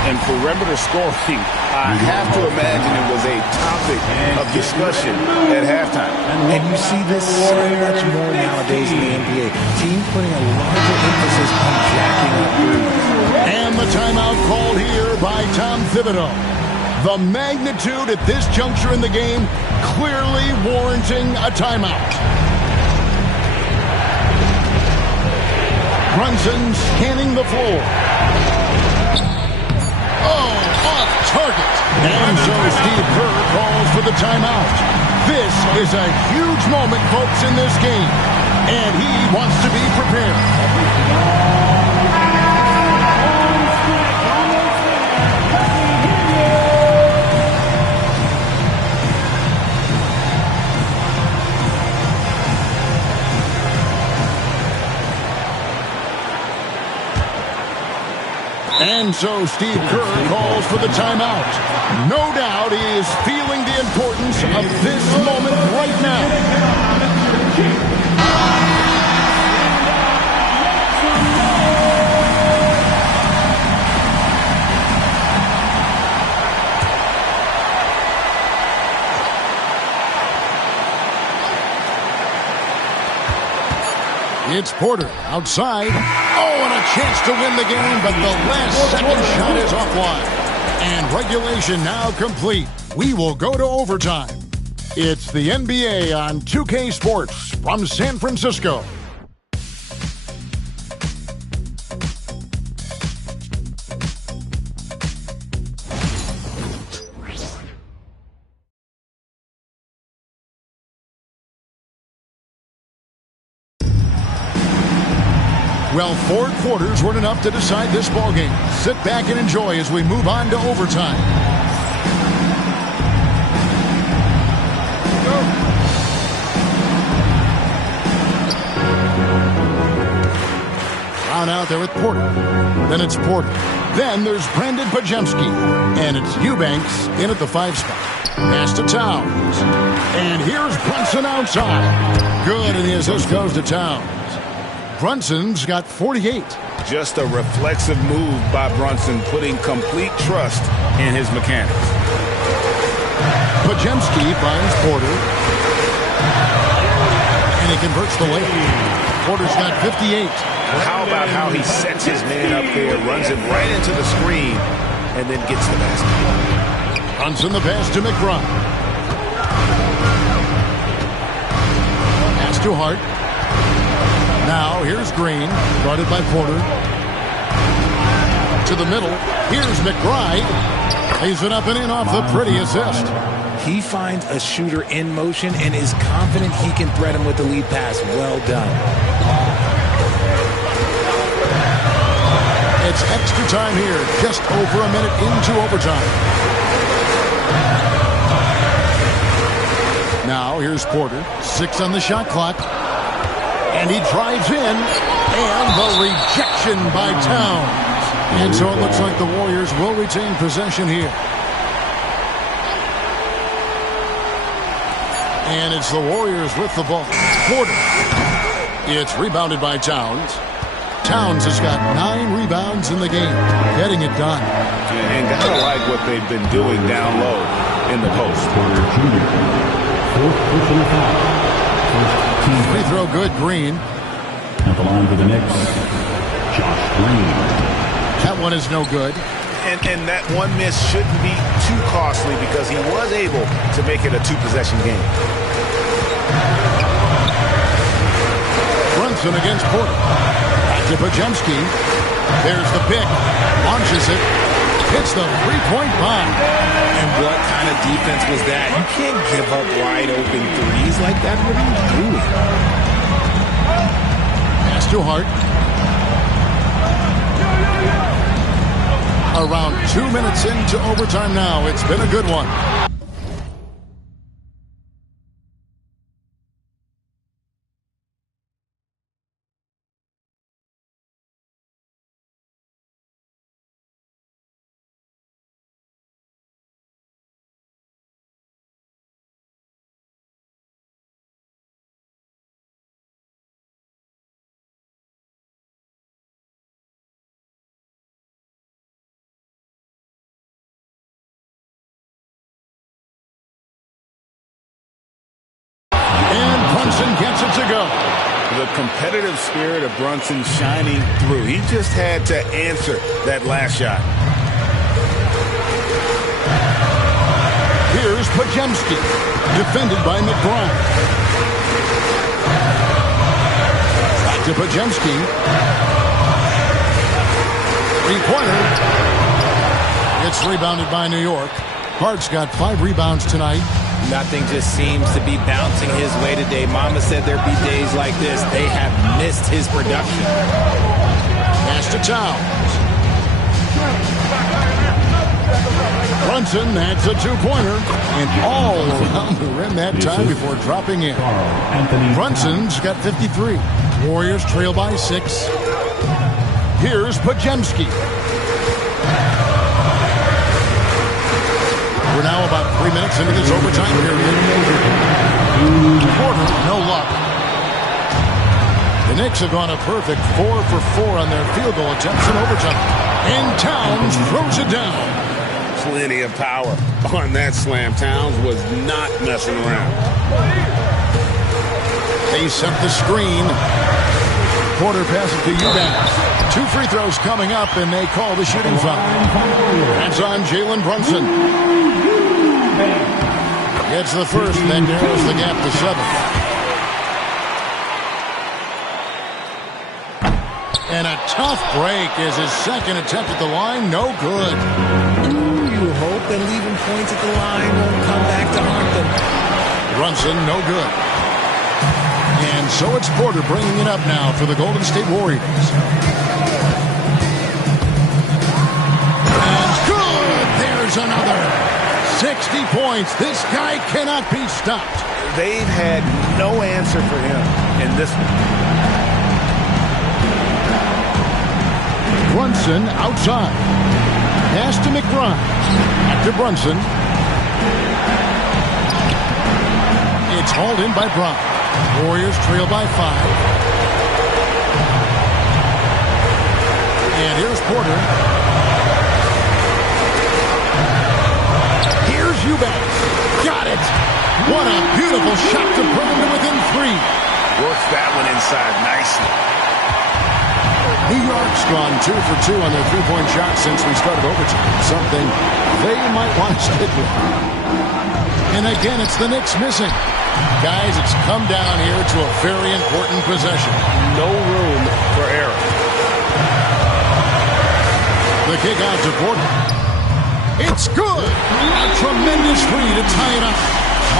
And perimeter scoring, I have to imagine it was a topic of discussion at halftime. And you see this so much more nowadays in the NBA. Teams putting a larger emphasis on jacking up threes. And the timeout called here by Tom Thibodeau. The magnitude at this juncture in the game clearly warranting a timeout. Brunson scanning the floor. Oh, off target. And so Steve Kerr calls for the timeout. This is a huge moment, folks, in this game. And he wants to be prepared. And so Steve Kerr calls for the timeout. No doubt he is feeling the importance of this moment right now. It's Porter outside. Oh, and a chance to win the game, but the last second shot is offline. And regulation now complete. We will go to overtime. It's the NBA on 2K Sports from San Francisco. Well, 4 quarters weren't enough to decide this ballgame. Sit back and enjoy as we move on to overtime. Brown out there with Porter. Then it's Porter. Then there's Brandon Pajemski. And it's Eubanks in at the 5 spot. Pass to Towns. And here's Brunson outside. Good, and the assist goes to Towns. Brunson's got 48. Just a reflexive move by Brunson, putting complete trust in his mechanics. Pajemski finds Porter. And he converts the layup. Porter's got 58. How about how he sets his man up there, runs him right into the screen, and then gets the basket. Brunson the pass to McBride. Pass to Hart. Now here's Green, guarded by Porter. To the middle. Here's McBride. Lays it up and in off the pretty assist. He finds a shooter in motion and is confident he can thread him with the lead pass. Well done. It's extra time here, just over a minute into overtime. Now here's Porter, 6 on the shot clock. And he drives in, and the rejection by Towns. And so it looks like the Warriors will retain possession here. And it's the Warriors with the ball. Porter. It's rebounded by Towns. Towns has got 9 rebounds in the game, getting it done. And gotta like what they've been doing down low in the post. Free throw good, Green. At the line for the Knicks, Josh Green. That one is no good. And that one miss shouldn't be too costly because he was able to make it a 2-possession game. Brunson against Porter. Back to Pajemski. There's the pick. Launches it. Hits the three-point bomb. And what kind of defense was that? You can't give up wide open threes like that. What are you doing? Pass to Hart. Around 2 minutes into overtime now. It's been a good one. Brunson gets it to go. The competitive spirit of Brunson shining through. He just had to answer that last shot. Here's Pajemski, defended by McBride. Back to Pajemski. Three-pointer. It's rebounded by New York. Hart's got 5 rebounds tonight. Nothing just seems to be bouncing his way today. Mama said there'd be days like this. They have missed his production. Pass to Towns. Brunson adds a 2-pointer. And all around the rim that time before dropping in. Brunson's got 53. Warriors trail by 6. Here's Pajemski. We're now about 3 minutes into this overtime period. Porter, no luck. The Knicks have gone a perfect 4 for 4 on their field goal attempts in overtime. And Towns throws it down. Plenty of power on that slam. Towns was not messing around. They set the screen. Porter passes to Eubanks. 2 free throws coming up, and they call the shooting foul. That's on Jalen Brunson. Gets the first, then narrows the gap to 7. And a tough break is his second attempt at the line. No good. Ooh, you hope that leaving points at the line won't come back to haunt them. Brunson, no good. And so it's Porter bringing it up now for the Golden State Warriors. And good! There's another. 60 points. This guy cannot be stopped. They've had no answer for him in this one. Brunson outside. Pass to McBride. Back to Brunson. It's hauled in by Bryant. Warriors trail by 5. And here's Porter. Here's Eubanks. Got it. What a beautiful shot to bring him to within 3. Works that one inside nicely. New York's gone 2 for 2 on their three-point shot since we started overtime. Something they might want to stick with. And again, it's the Knicks missing. Guys, it's come down here to a very important possession. No room for error. The kick out to Porter. It's good. A tremendous three to tie it up.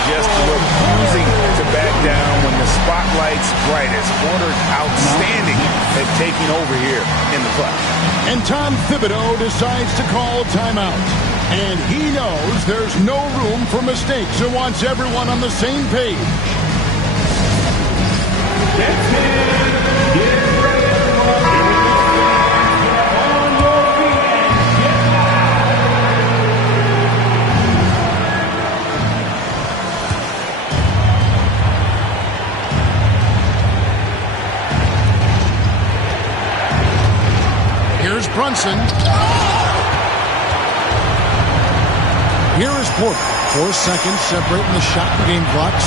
Just refusing to back down when the spotlight's brightest. Porter outstanding at taking over here in the clutch. And Tom Thibodeau decides to call timeout. And he knows there's no room for mistakes and wants everyone on the same page. Here's Brunson. Here is Porter. 4 seconds separating the shot and game clocks.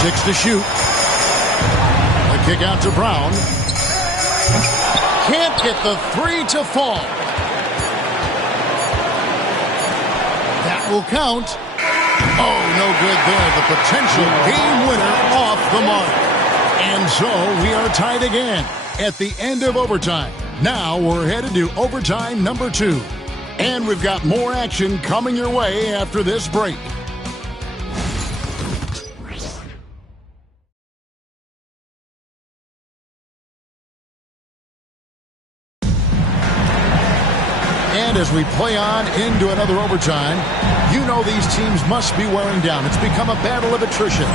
Six to shoot. The kick out to Brown. Can't get the 3 to fall. That will count. Oh, no good there. The potential game winner off the mark. And so we are tied again at the end of overtime. Now we're headed to overtime number 2. And we've got more action coming your way after this break. And as we play on into another overtime, you know these teams must be wearing down. It's become a battle of attrition.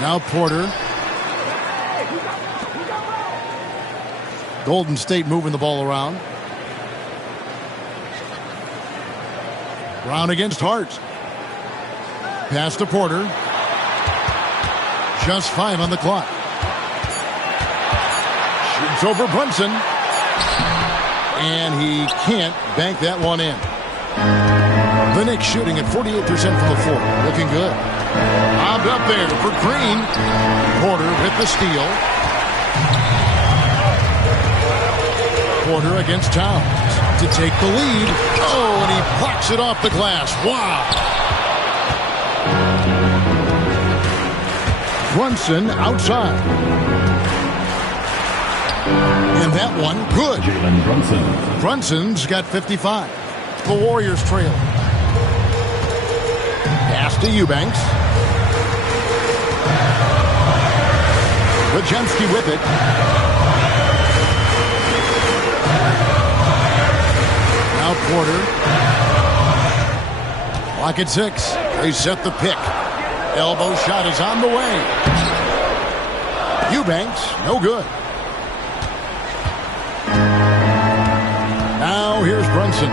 Now Porter. Golden State moving the ball around. Brown against Hart. Pass to Porter. Just 5 on the clock. Shoots over Brunson. And he can't bank that one in. The Knicks shooting at 48% from the floor. Looking good. Bobbed up there for Green. Porter with the steal. Porter against Towns to take the lead. Oh, and he blocks it off the glass. Wow. Brunson outside. And that one, good. Jalen Brunson. Brunson's got 55. The Warriors trail. Pass to Eubanks. Wojciechowski with it. Now Porter. Clock at 6. They set the pick. Elbow shot is on the way. Eubanks, no good. Now here's Brunson.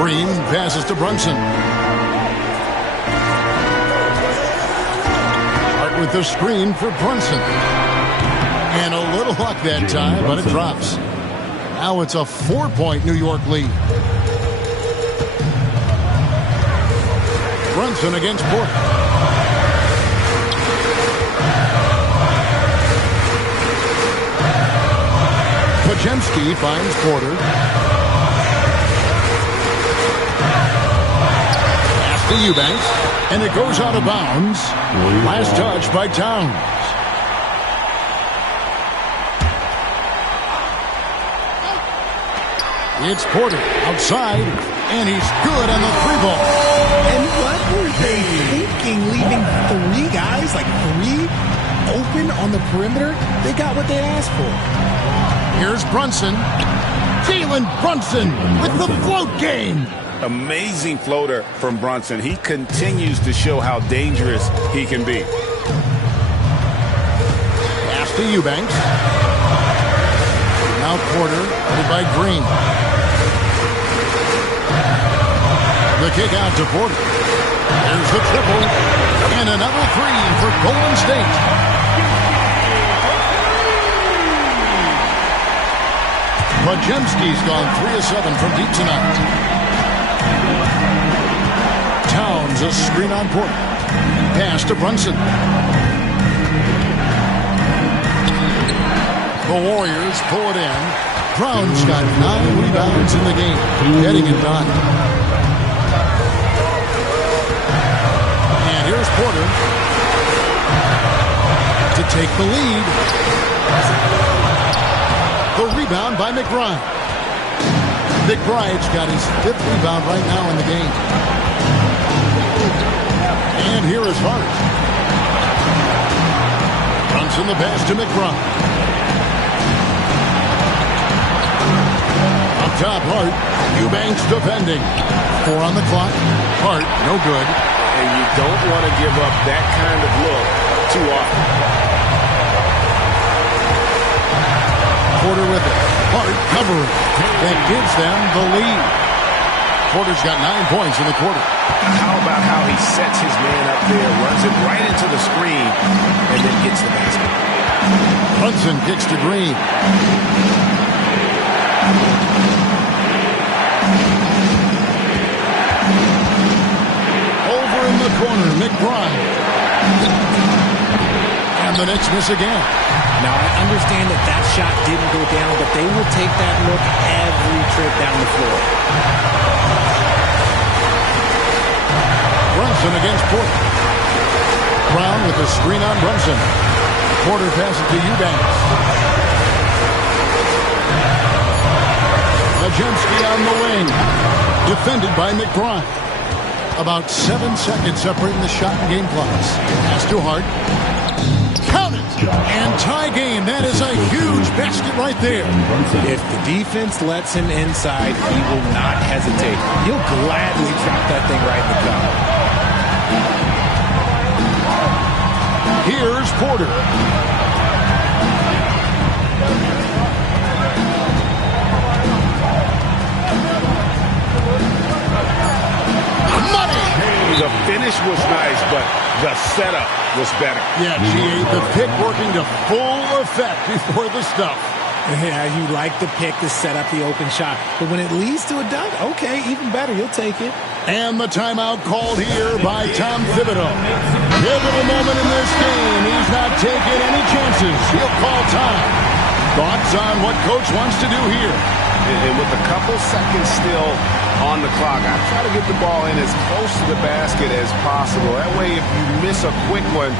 Green passes to Brunson. Hart with the screen for Brunson. And a little luck that time, but it drops. Now it's a 4-point New York lead. Brunson against Porter. Wojciechowski finds Porter. Pass to Eubanks. And it goes out of bounds. Last touch by Towns. It's Porter outside. And he's good on the 3-ball. And what were they thinking, leaving 3 guys, like 3, open on the perimeter? They got what they asked for. Here's Brunson. Jalen Brunson with the float game. Amazing floater from Brunson. He continues to show how dangerous he can be. to Eubanks. Now Porter, headed by Green. The kick out to Porter. There's the triple. And another three for Golden State. Podziemski's gone 3 of 7 from deep tonight. Towns a screen on Porter. Pass to Brunson. The Warriors pull it in. Brown's got 9 rebounds in the game. Getting it done. And here's Porter to take the lead. The rebound by McBride. McBride's got his 5th rebound right now in the game. And here is Hart. Brunson the pass to McBride. Up top, Hart. Eubanks defending. 4 on the clock. Hart, no good. And you don't want to give up that kind of look too often. Porter with it. Hart covering. That gives them the lead. Porter's got 9 points in the quarter. How about how he sets his man up there, runs it right into the screen, and then gets the basket. Hudson kicks to Green. Over in the corner, McBride. And the Knicks miss again. Now, I understand that shot didn't go down, but they will take that look every trip down the floor. Brunson against Porter. Brown with the screen on Brunson. Porter passes to Eubanks. Podziemski on the wing. Defended by McBride. About 7 seconds separating the shot and game clocks. Pass to Hart. Count it! And tie game. That is a huge basket right there. If the defense lets him inside, he will not hesitate. He'll gladly drop that thing right in the cup. Here's Porter. Money! The finish was nice, but the setup was better. Yeah, G.A., the pick working to full effect before the stuff. Yeah, you like the pick to set up the open shot. But when it leads to a dunk, okay, even better. You'll take it. And the timeout called here by Tom Thibodeau. Pivotal moment in this game. He's not taking any chances. He'll call time. Thoughts on what Coach wants to do here? And with a couple seconds still on the clock, I try to get the ball in as close to the basket as possible. That way, if you miss a quick one,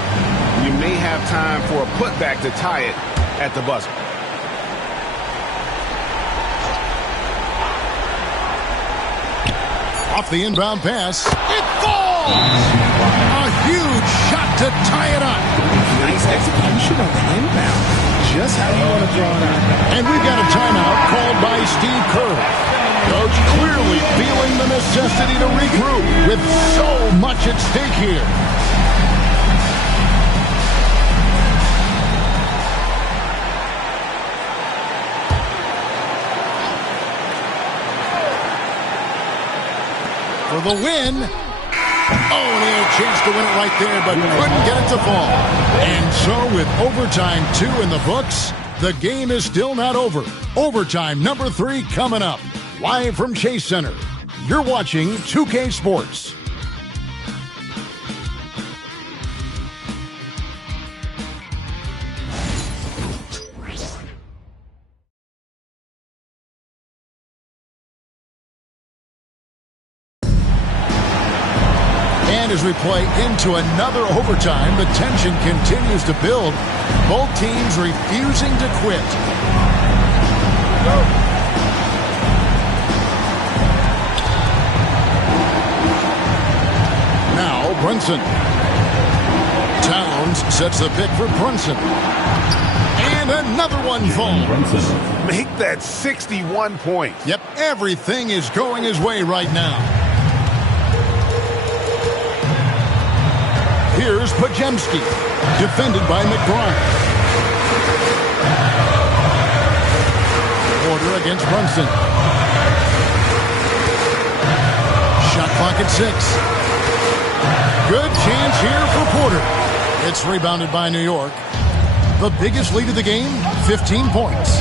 you may have time for a putback to tie it at the buzzer. Off the inbound pass. It falls! A huge shot to tie it up. Nice execution on the inbound. Just how you want to draw it out. And we've got a timeout called by Steve Kerr. Coach clearly feeling the necessity to regroup with so much at stake here. For the win. Oh, and he had a chance to win it right there, but couldn't get it to fall. And so with overtime 2 in the books, the game is still not over. Overtime number 3 coming up. Live from Chase Center. You're watching 2K Sports. And as we play into another overtime, the tension continues to build. Both teams refusing to quit. Now Brunson. Towns sets the pick for Brunson. And another one falls. Make that 61 points. Yep, everything is going his way right now. Here's Podziemski, defended by McBride. Porter against Brunson. Shot clock at 6. Good chance here for Porter. It's rebounded by New York. The biggest lead of the game, 15 points.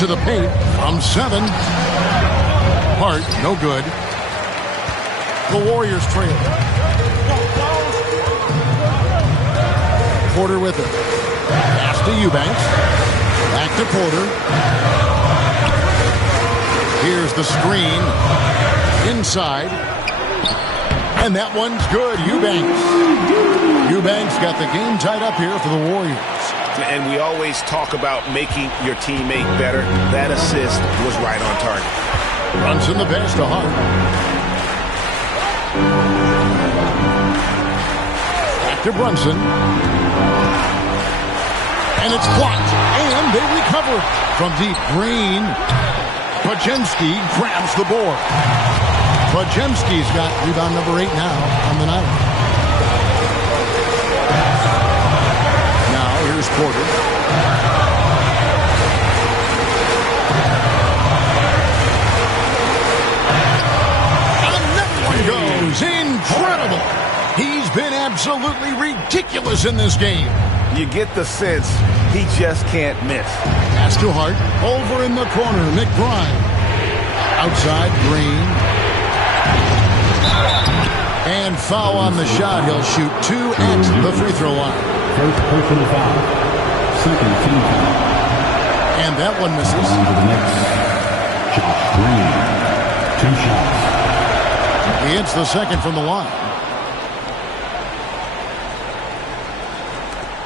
To the paint from 7. Hart, no good. The Warriors trail. Porter with it. Pass to Eubanks. Back to Porter. Here's the screen. Inside. And that one's good. Eubanks got the game tied up here for the Warriors. And we always talk about making your teammate better. That assist was right on target. Brunson the pass to Hart. Back to Brunson. And it's blocked. And they recover from deep. Green. Podziemski grabs the board. Podziemski's got rebound number 8 now on the night. Now here's Porter. Another one goes. Incredible. He's been absolutely ridiculous in this game. You get the sense he just can't miss. Pass to Hart. Over in the corner, McBride. Outside, Green. And foul on the shot. He'll shoot 2 at the free throw line. First personal foul. Second team foul. And that one misses. On to the Knicks. Josh Green. 2 shots. He hits the second from the line.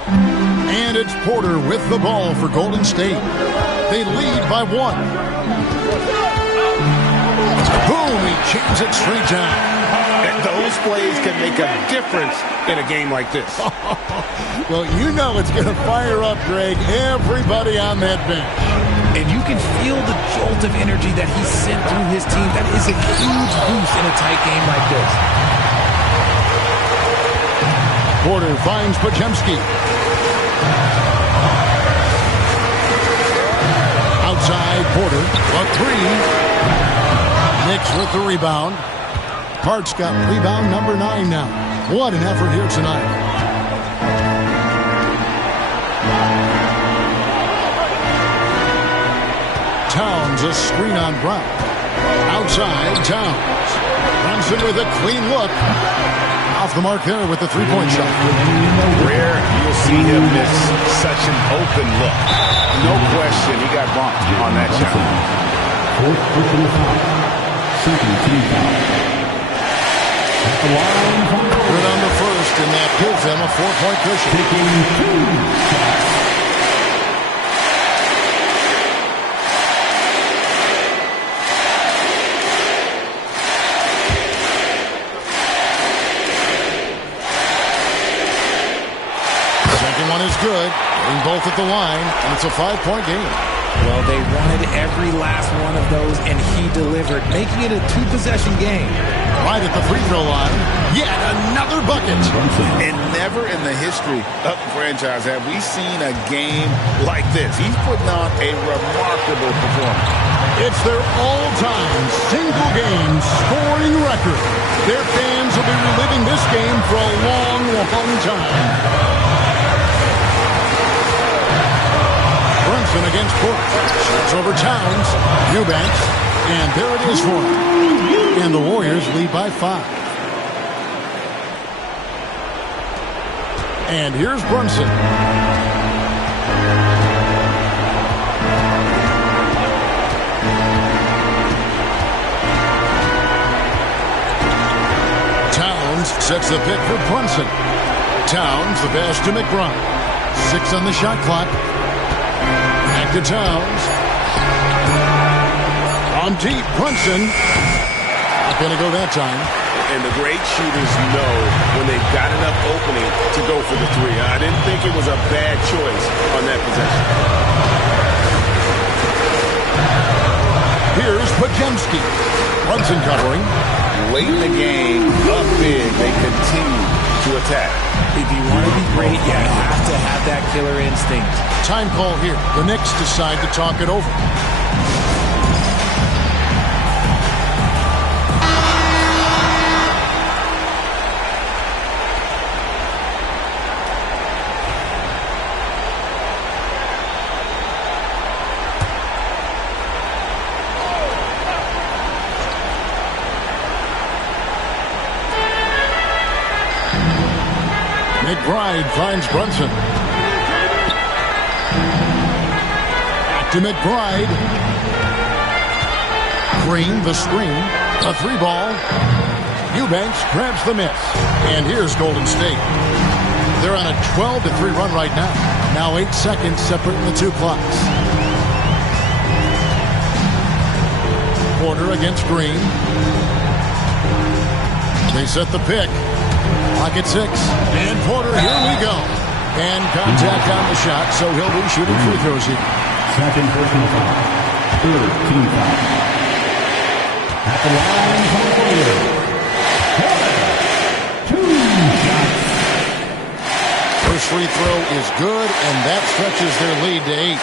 And it's Porter with the ball for Golden State. They lead by 1. Boom, he jams it straight down. And those plays can make a difference in a game like this. Well, you know it's going to fire up, Greg, everybody on that bench. And you can feel the jolt of energy that he sent through his team. That is a huge boost in a tight game like this. Porter finds Podziemski. Outside, Porter, a 3. Knicks with the rebound. Hart's got rebound number 9 now. What an effort here tonight. Towns, a screen on Brown. Outside, Towns. Brunson with a clean look. Off the mark there with the three-point shot. Rare you'll see him miss such an open look. No question he got bumped on that shot. Fourth personal foul. Second team foul. At the line. Good on the first, and that gives them a 4-point cushion. Taking 2 shots. Second one is good. Getting both at the line, and it's a 5-point game. Well, they wanted every last one of those, and he delivered, making it a 2-possession game. Right at the free throw line, yet another bucket. And never in the history of the franchise have we seen a game like this. He's putting on a remarkable performance. It's their all-time single-game scoring record. Their fans will be reliving this game for a long, long time. Brunson against Porter. Shoots over Towns. Eubanks. And there it is for him. And the Warriors lead by 5. And here's Brunson. Towns sets the pick for Brunson. Towns the pass to McBride. 6 on the shot clock. Back to Towns. On deep, Brunson. Not going to go that time. And the great shooters know when they've got enough opening to go for the 3. I didn't think it was a bad choice on that possession. Here's Podziemski. Brunson covering. Late in the game, up big, they continue to attack. If you want to be great, you have to have that killer instinct. Time call here. The Knicks decide to talk it over. McBride finds Brunson. Back to McBride. Green, the screen. A 3-ball. Eubanks grabs the miss. And here's Golden State. They're on a 12-3 run right now. Now 8 seconds separating the two clocks. Porter against Green. They set the pick. Clock at 6. And Porter, here we go. And contact on the shot, so he'll be shooting free throws here. Second personal foul. Third team foul. At the line for the Warriors. 2 shots. First free throw is good, and that stretches their lead to 8.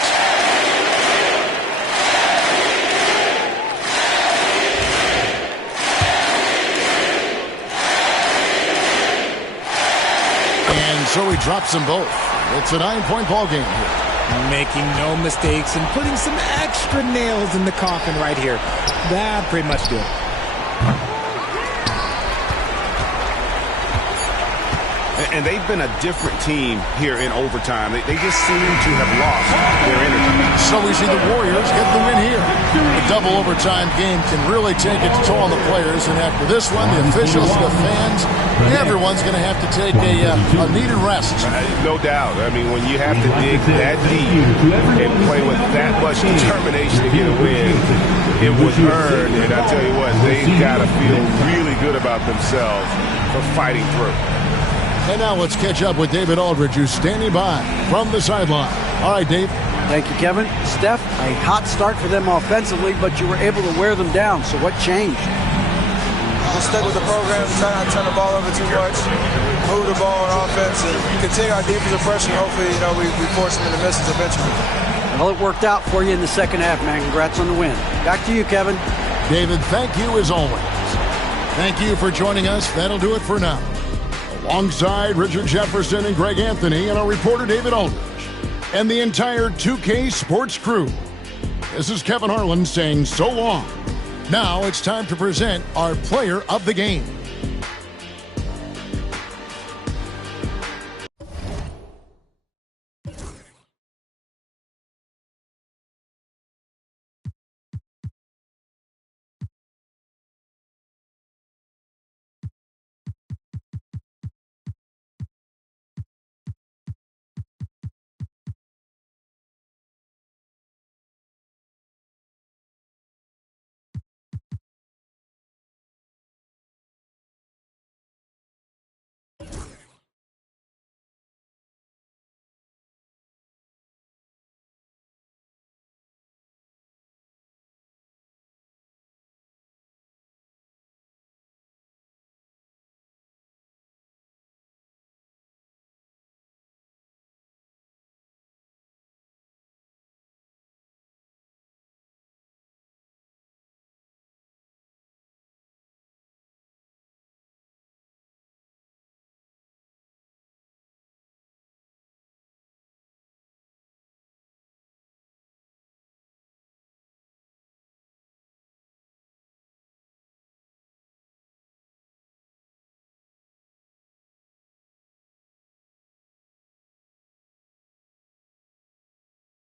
So he drops them both. It's a 9-point ball game here. Making no mistakes and putting some extra nails in the coffin right here. That pretty much do it. And they've been a different team here in overtime. They just seem to have lost their energy. So we see the Warriors get the win here. The double overtime game can really take its toll on the players. And after this one, the officials, the fans, everyone's going to have to take a needed rest. No doubt. I mean, when you have to dig that deep and play with that much determination to get a win, it was earned. And I tell you what, they've got to feel really good about themselves for fighting through. And now let's catch up with David Aldridge, who's standing by from the sideline. All right, Dave. Thank you, Kevin. Steph, a hot start for them offensively, but you were able to wear them down. So what changed? We'll stick with the program, try not to turn the ball over too much, move the ball on offense, and continue our defensive pressure. Hopefully, we force them into misses eventually. Well, it worked out for you in the second half, man. Congrats on the win. Back to you, Kevin. David, thank you as always. Thank you for joining us. That'll do it for now. Alongside Richard Jefferson and Greg Anthony and our reporter David Aldridge and the entire 2K Sports crew, this is Kevin Harlan saying so long. Now it's time to present our player of the game.